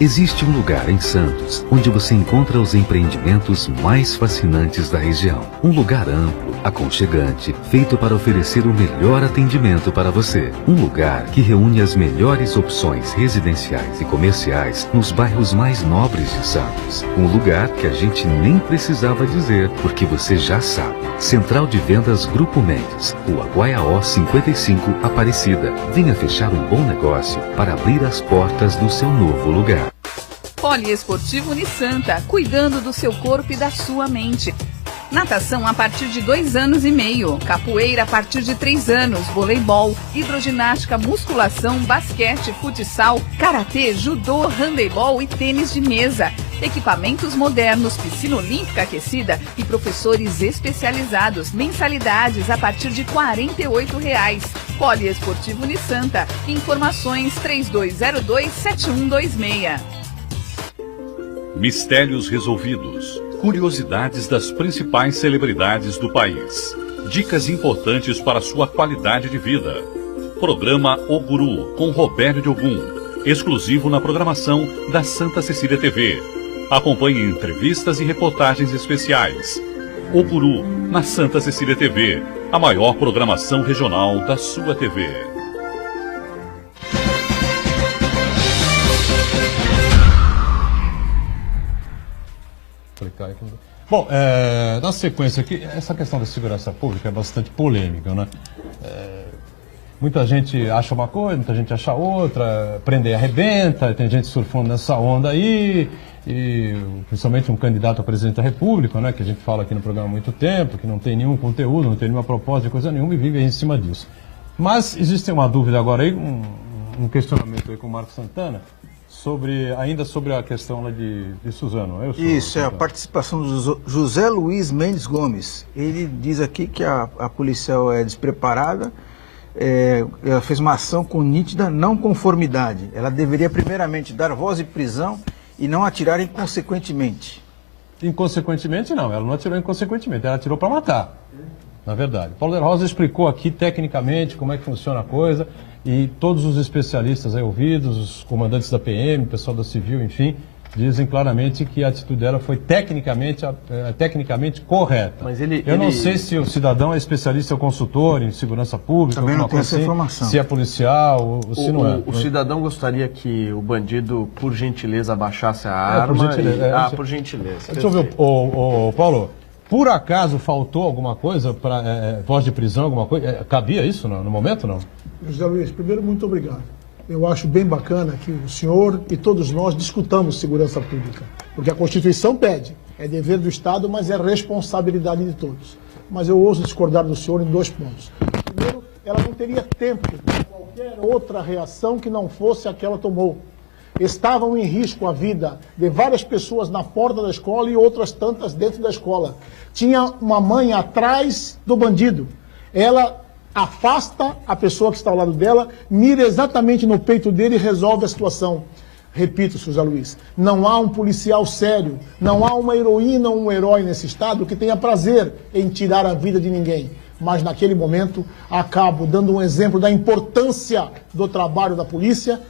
Existe um lugar em Santos onde você encontra os empreendimentos mais fascinantes da região. Um lugar amplo, aconchegante, feito para oferecer o melhor atendimento para você. Um lugar que reúne as melhores opções residenciais e comerciais nos bairros mais nobres de Santos. Um lugar que a gente nem precisava dizer, porque você já sabe. Central de Vendas Grupo Mendes, Rua Guaiaó 55, Aparecida. Venha fechar um bom negócio para abrir as portas do seu novo lugar. Poliesportivo Unisanta, cuidando do seu corpo e da sua mente. Natação a partir de 2 anos e meio, capoeira a partir de 3 anos, voleibol, hidroginástica, musculação, basquete, futsal, karatê, judô, handebol e tênis de mesa. Equipamentos modernos, piscina olímpica aquecida e professores especializados. Mensalidades a partir de R$ 48,00. Poliesportivo Unisanta. Informações 3202-7126. Mistérios resolvidos. Curiosidades das principais celebridades do país. Dicas importantes para sua qualidade de vida. Programa O Guru, com Roberto de Ogum. Exclusivo na programação da Santa Cecília TV. Acompanhe entrevistas e reportagens especiais. O Guru, na Santa Cecília TV. A maior programação regional da sua TV. Bom, na sequência aqui, essa questão da segurança pública é bastante polêmica, né? Muita gente acha uma coisa, muita gente acha outra, prende e arrebenta, tem gente surfando nessa onda aí, e principalmente um candidato a presidente da República, né, que a gente fala aqui no programa há muito tempo, que não tem nenhum conteúdo, não tem nenhuma proposta de coisa nenhuma e vive aí em cima disso. Mas existe uma dúvida agora aí, um questionamento aí com o Marcos Santana, ainda sobre a questão lá de Suzano. Isso, é a participação do José Luiz Mendes Gomes. Ele diz aqui que a policial é despreparada, ela fez uma ação com nítida não conformidade. Ela deveria primeiramente dar voz de prisão e não atirar inconsequentemente. Inconsequentemente não, ela não atirou inconsequentemente, ela atirou para matar, na verdade. Paulo de la Rosa explicou aqui tecnicamente como é que funciona a coisa e todos os especialistas aí ouvidos, os comandantes da PM, pessoal da Civil, enfim, dizem claramente que a atitude dela foi tecnicamente correta. Mas Eu não sei se o cidadão é especialista ou consultor em segurança pública, também não tem essa assim, informação. Se é policial ou se não é. O cidadão gostaria que o bandido, por gentileza, abaixasse a arma. Por gentileza. Por gentileza. Deixa eu ver, Paulo, por acaso faltou alguma coisa para voz de prisão, alguma coisa? Cabia isso no momento, não? José Luiz, primeiro, muito obrigado. Eu acho bem bacana que o senhor e todos nós discutamos segurança pública, porque a Constituição pede, é dever do Estado, mas é responsabilidade de todos. Mas eu ouso discordar do senhor em 2 pontos. Primeiro, ela não teria tempo para qualquer outra reação que não fosse a que ela tomou. Estavam em risco a vida de várias pessoas na porta da escola e outras tantas dentro da escola. Tinha uma mãe atrás do bandido. Ela afasta a pessoa que está ao lado dela, mira exatamente no peito dele e resolve a situação. Repito, José Luiz, não há um policial sério, não há uma heroína ou um herói nesse estado que tenha prazer em tirar a vida de ninguém. Mas naquele momento, acabo dando um exemplo da importância do trabalho da polícia,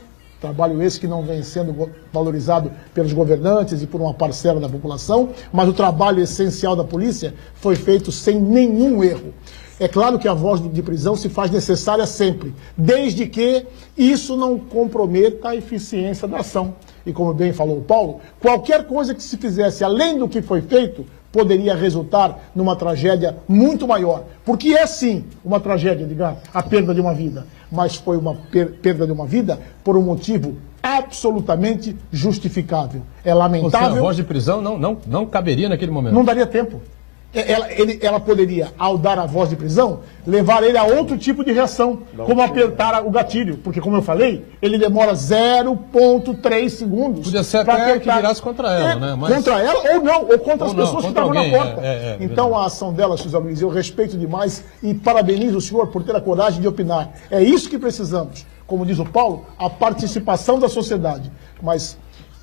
trabalho esse que não vem sendo valorizado pelos governantes e por uma parcela da população, mas o trabalho essencial da polícia foi feito sem nenhum erro. É claro que a voz de prisão se faz necessária sempre, desde que isso não comprometa a eficiência da ação. E como bem falou o Paulo, qualquer coisa que se fizesse além do que foi feito poderia resultar numa tragédia muito maior. Porque é sim uma tragédia, Edgar, a perda de uma vida, mas foi uma perda de uma vida por um motivo absolutamente justificável. É lamentável. Ou seja, a voz de prisão não caberia naquele momento. Não daria tempo. Ela poderia, ao dar a voz de prisão, levar ele a outro tipo de reação, como apertar o gatilho. Porque, como eu falei, ele demora 0,3 segundos. Podia ser até que virasse contra ela, né? Mas... Contra ela ou não, ou contra as pessoas que estavam alguém, na porta. Então, a ação dela, José Luiz, eu respeito demais e parabenizo o senhor por ter a coragem de opinar. É isso que precisamos. Como diz o Paulo, a participação da sociedade. Mas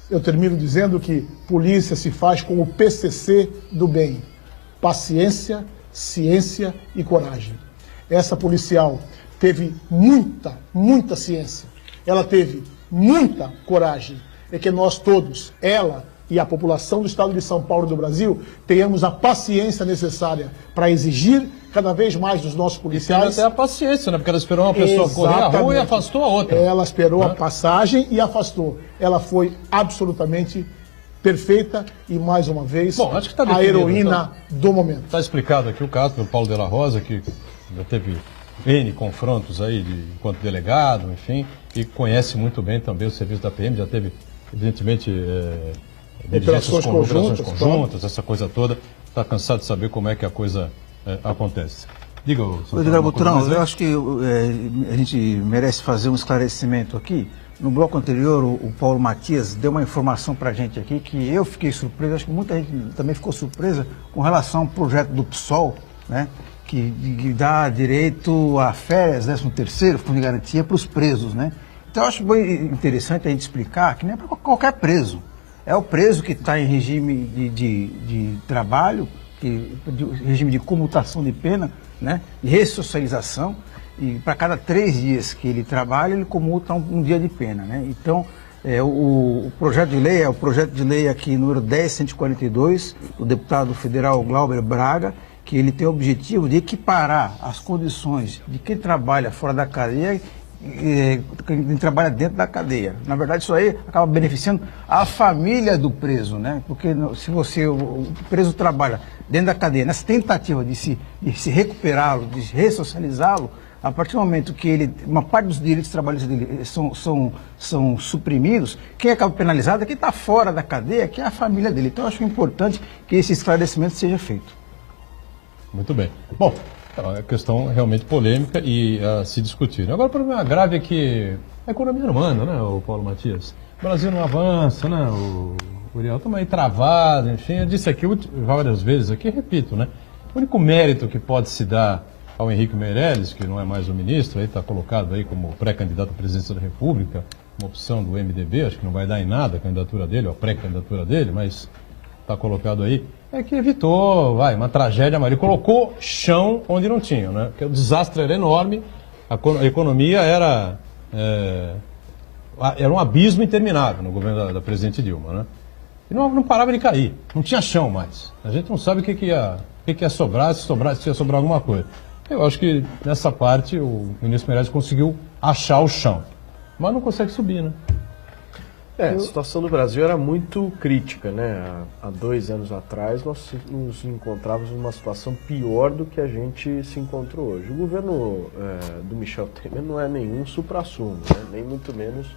eu termino dizendo que polícia se faz com o PCC do bem. Paciência, ciência e coragem. Essa policial teve muita ciência. Ela teve muita coragem. É que nós todos, ela e a população do estado de São Paulo e do Brasil, tenhamos a paciência necessária para exigir cada vez mais dos nossos policiais. E até a paciência, né? Porque ela esperou uma pessoa correr a rua e afastou a outra. Ela esperou a passagem e afastou. Ela foi absolutamente perfeita e, mais uma vez, acho que tá a heroína do momento. Está explicado aqui o caso do Paulo de la Rosa, que já teve N confrontos aí enquanto delegado, enfim, e conhece muito bem também o serviço da PM, já teve, evidentemente, operações conjuntas, essa coisa toda. Está cansado de saber como é que a coisa acontece. Diga, Edgar Butrão, eu acho que a gente merece fazer um esclarecimento aqui. No bloco anterior, o Paulo Matias deu uma informação para a gente aqui que eu fiquei surpreso, acho que muita gente também ficou surpresa com relação ao projeto do PSOL, né, que dá direito a férias, 13º, fundo de garantia para os presos, né? Então eu acho bem interessante a gente explicar que não é para qualquer preso. É o preso que está em regime de trabalho, regime de comutação de pena, né, de ressocialização. E para cada 3 dias que ele trabalha, ele comuta um dia de pena, né? Então, o projeto de lei é o projeto de lei aqui, número 10.142, do deputado federal Glauber Braga, que ele tem o objetivo de equiparar as condições de quem trabalha fora da cadeia e quem trabalha dentro da cadeia. Na verdade, isso aí acaba beneficiando a família do preso, né? Porque se o preso trabalha dentro da cadeia, nessa tentativa de se recuperá-lo, de ressocializá-lo, a partir do momento que uma parte dos direitos trabalhistas dele são suprimidos, quem acaba penalizado é quem está fora da cadeia, que é a família dele. Então, eu acho importante que esse esclarecimento seja feito. Muito bem. Bom, é uma questão realmente polêmica e a se discutir. Agora, o problema grave é que A economia não anda, né, o Paulo Matias? O Brasil não avança, né, o Uriel? Estamos aí travados, enfim. Eu disse aqui várias vezes, aqui repito, né? O único mérito que pode se dar ao Henrique Meirelles, que não é mais o ministro, aí está colocado aí como pré-candidato à presidência da República, uma opção do MDB, acho que não vai dar em nada a candidatura dele, ou a pré-candidatura dele, mas está colocado aí, é que evitou, uma tragédia maior. Ele colocou chão onde não tinha, né? Porque o desastre era enorme, a economia era um abismo interminável no governo da presidente Dilma, né? E não parava de cair, não tinha chão mais. A gente não sabe o que ia sobrar, se ia sobrar alguma coisa. Eu acho que nessa parte o ministro Meirelles conseguiu achar o chão, mas não consegue subir, né? A situação do Brasil era muito crítica, né? Há 2 anos atrás nós nos encontrávamos numa situação pior do que a gente se encontrou hoje. O governo do Michel Temer não é nenhum supra-sumo, né? Nem muito menos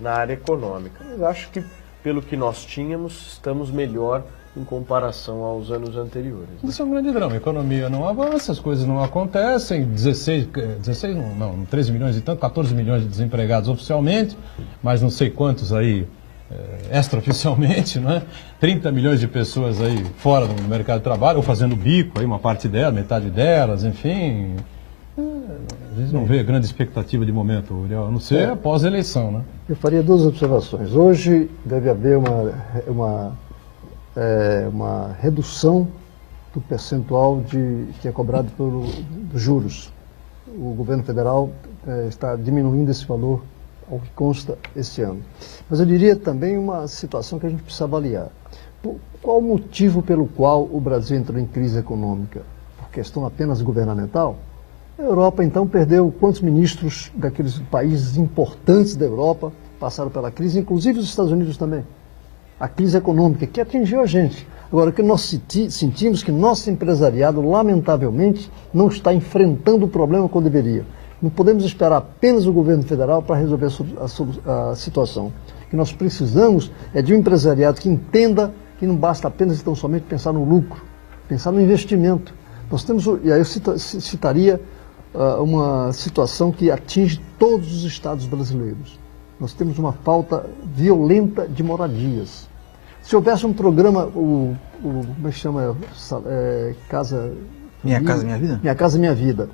na área econômica. Mas acho que, pelo que nós tínhamos, estamos melhor em comparação aos anos anteriores. Né? Isso é um grande drama. A economia não avança, as coisas não acontecem. 13 milhões e tanto, 14 milhões de desempregados oficialmente, mas não sei quantos aí extraoficialmente, né? 30 milhões de pessoas aí fora do mercado de trabalho, ou fazendo bico, aí uma parte delas, metade delas, enfim. A gente não vê grande expectativa de momento, Uriel, a não ser após a eleição, né? Eu faria 2 observações. Hoje deve haver uma redução do percentual que é cobrado dos juros. O governo federal está diminuindo esse valor ao que consta esse ano. Mas eu diria também uma situação que a gente precisa avaliar. Qual o motivo pelo qual o Brasil entrou em crise econômica? Por questão apenas governamental? A Europa, então, perdeu quantos ministros daqueles países importantes da Europa passaram pela crise, inclusive os Estados Unidos também. A crise econômica que atingiu a gente. Agora, o que nós sentimos que nosso empresariado, lamentavelmente, não está enfrentando o problema como deveria. Não podemos esperar apenas o governo federal para resolver a situação. O que nós precisamos é de um empresariado que entenda que não basta apenas e tão somente pensar no lucro, pensar no investimento. Nós temos, e aí eu citaria uma situação que atinge todos os estados brasileiros. Nós temos uma falta violenta de moradias. Se houvesse um programa, como é que chama? Minha Casa Minha Vida? Minha Casa Minha Vida.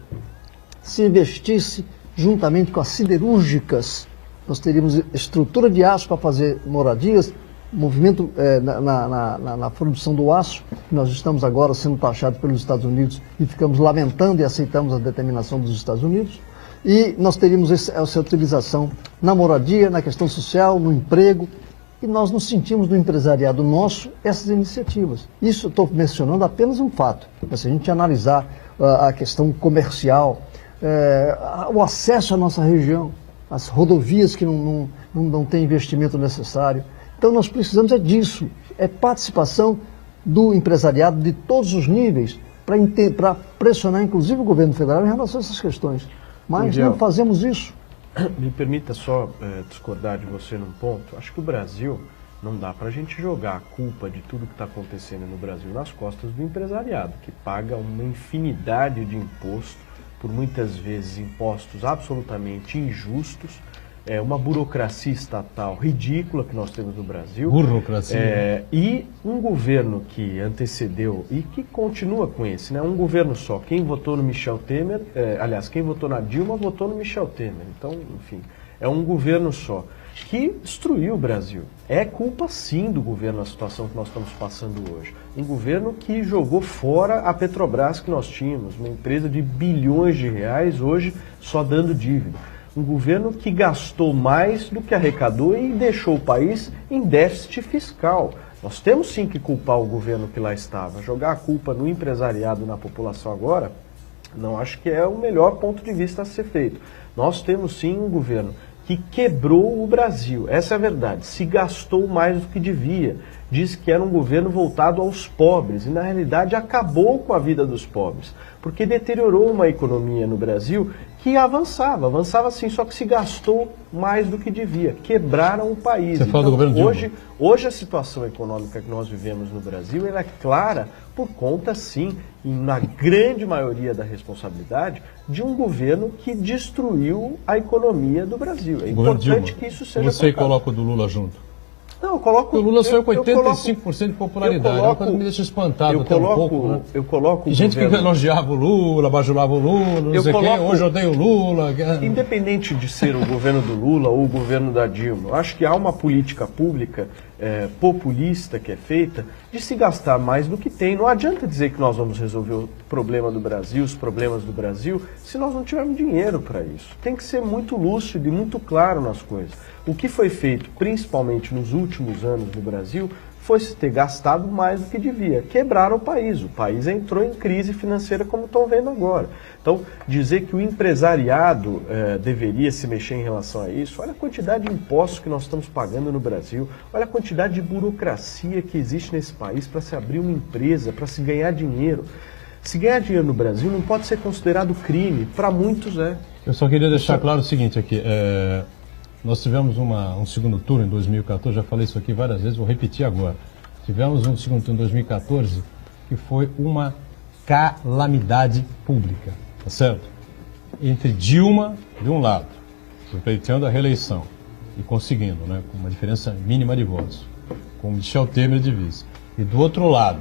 Se investisse juntamente com as siderúrgicas, nós teríamos estrutura de aço para fazer moradias, movimento na produção do aço, que nós estamos agora sendo taxados pelos Estados Unidos e ficamos lamentando e aceitamos a determinação dos Estados Unidos. E nós teríamos essa utilização na moradia, na questão social, no emprego. E nós não sentimos no empresariado nosso essas iniciativas. Isso eu estou mencionando apenas um fato. Mas se a gente analisar a questão comercial, o acesso à nossa região, as rodovias que não têm investimento necessário. Então nós precisamos disso. É participação do empresariado de todos os níveis para pressionar inclusive o governo federal em relação a essas questões. Mas não fazemos isso. Me permita só discordar de você num ponto. Acho que o Brasil, não dá para a gente jogar a culpa de tudo que está acontecendo no Brasil nas costas do empresariado, que paga uma infinidade de impostos, por muitas vezes impostos absolutamente injustos, uma burocracia estatal ridícula que nós temos no Brasil. Burocracia. E um governo que antecedeu e que continua com esse, né? Um governo só. Quem votou no Michel Temer, aliás, quem votou na Dilma votou no Michel Temer. Então, enfim, é um governo só que destruiu o Brasil. É culpa sim do governo a situação que nós estamos passando hoje. Um governo que jogou fora a Petrobras que nós tínhamos, uma empresa de bilhões de reais, hoje só dando dívida. Um governo que gastou mais do que arrecadou e deixou o país em déficit fiscal. Nós temos sim que culpar o governo que lá estava. Jogar a culpa no empresariado e na população agora, não acho que é o melhor ponto de vista a ser feito. Nós temos sim um governo que quebrou o Brasil. Essa é a verdade. Se gastou mais do que devia. disse que era um governo voltado aos pobres e, na realidade, acabou com a vida dos pobres, porque deteriorou uma economia no Brasil que avançava sim, só que se gastou mais do que devia, quebraram o país. Você fala do governo Dilma. Hoje a situação econômica que nós vivemos no Brasil, ela é clara por conta, sim, e na grande maioria da responsabilidade, de um governo que destruiu a economia do Brasil. É importante que isso seja Você coloca o do Lula junto? Não, eu coloco... O Lula saiu com 85% de popularidade. É uma coisa que me deixa espantado até um pouco. Né? Eu coloco e gente que elogiava o Lula, bajulava o Lula, não sei quem, hoje odeia o Lula. Independente de ser o governo do Lula ou o governo da Dilma, eu acho que há uma política pública populista que é feita de se gastar mais do que tem. Não adianta dizer que nós vamos resolver o problema do Brasil, os problemas do Brasil, se nós não tivermos dinheiro para isso. Tem que ser muito lúcido e muito claro nas coisas. O que foi feito, principalmente nos últimos anos no Brasil, foi se ter gastado mais do que devia. Quebraram o país entrou em crise financeira como estão vendo agora. Então, dizer que o empresariado deveria se mexer em relação a isso, olha a quantidade de impostos que nós estamos pagando no Brasil, olha a quantidade de burocracia que existe nesse país para se abrir uma empresa, para se ganhar dinheiro. Se ganhar dinheiro no Brasil não pode ser considerado crime, para muitos é. Eu só queria deixar claro o seguinte aqui, nós tivemos um segundo turno em 2014, já falei isso aqui várias vezes, vou repetir agora. Tivemos um segundo turno em 2014 que foi uma calamidade pública, tá certo? Entre Dilma, de um lado, pleiteando a reeleição e conseguindo, né, com uma diferença mínima de votos, com Michel Temer de vice. E do outro lado,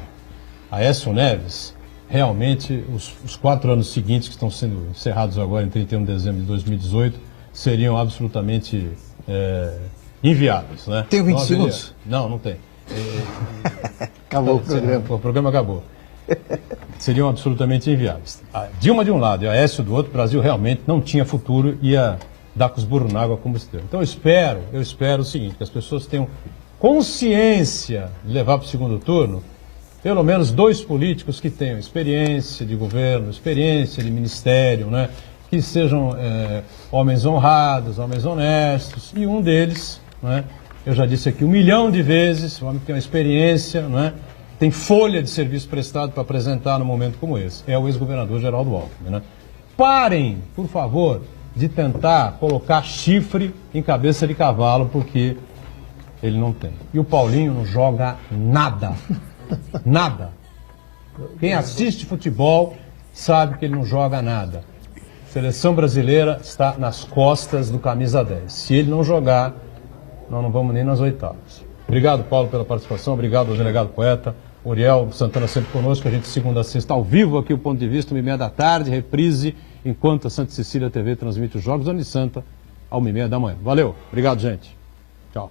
Aécio Neves, realmente os 4 anos seguintes, que estão sendo encerrados agora em 31 de dezembro de 2018, seriam absolutamente inviáveis. Né? Tem 20 segundos? Não tem. Acabou o programa. O programa acabou. Seriam absolutamente inviáveis. A Dilma de um lado e a Aécio do outro, o Brasil realmente não tinha futuro, ia dar com os burros na água como se deu. Então eu espero o seguinte, que as pessoas tenham consciência de levar para o segundo turno pelo menos 2 políticos que tenham experiência de governo, experiência de ministério, né? Que sejam homens honrados, homens honestos, e um deles, né, eu já disse aqui 1 milhão de vezes, um homem que tem uma experiência, né, tem folha de serviço prestado para apresentar num momento como esse, é o ex-governador Geraldo Alckmin. Né? Parem, por favor, de tentar colocar chifre em cabeça de cavalo, porque ele não tem. E o Paulinho não joga nada, nada. Quem assiste futebol sabe que ele não joga nada. A seleção brasileira está nas costas do camisa 10. Se ele não jogar, nós não vamos nem nas oitavas. Obrigado, Paulo, pela participação. Obrigado ao delegado poeta. Uriel Santana sempre conosco. A gente segunda a sexta ao vivo aqui o Ponto de Vista, 1h30 da tarde. Reprise enquanto a Santa Cecília TV transmite os Jogos da Unisanta, à 1h30 da manhã. Valeu. Obrigado, gente. Tchau.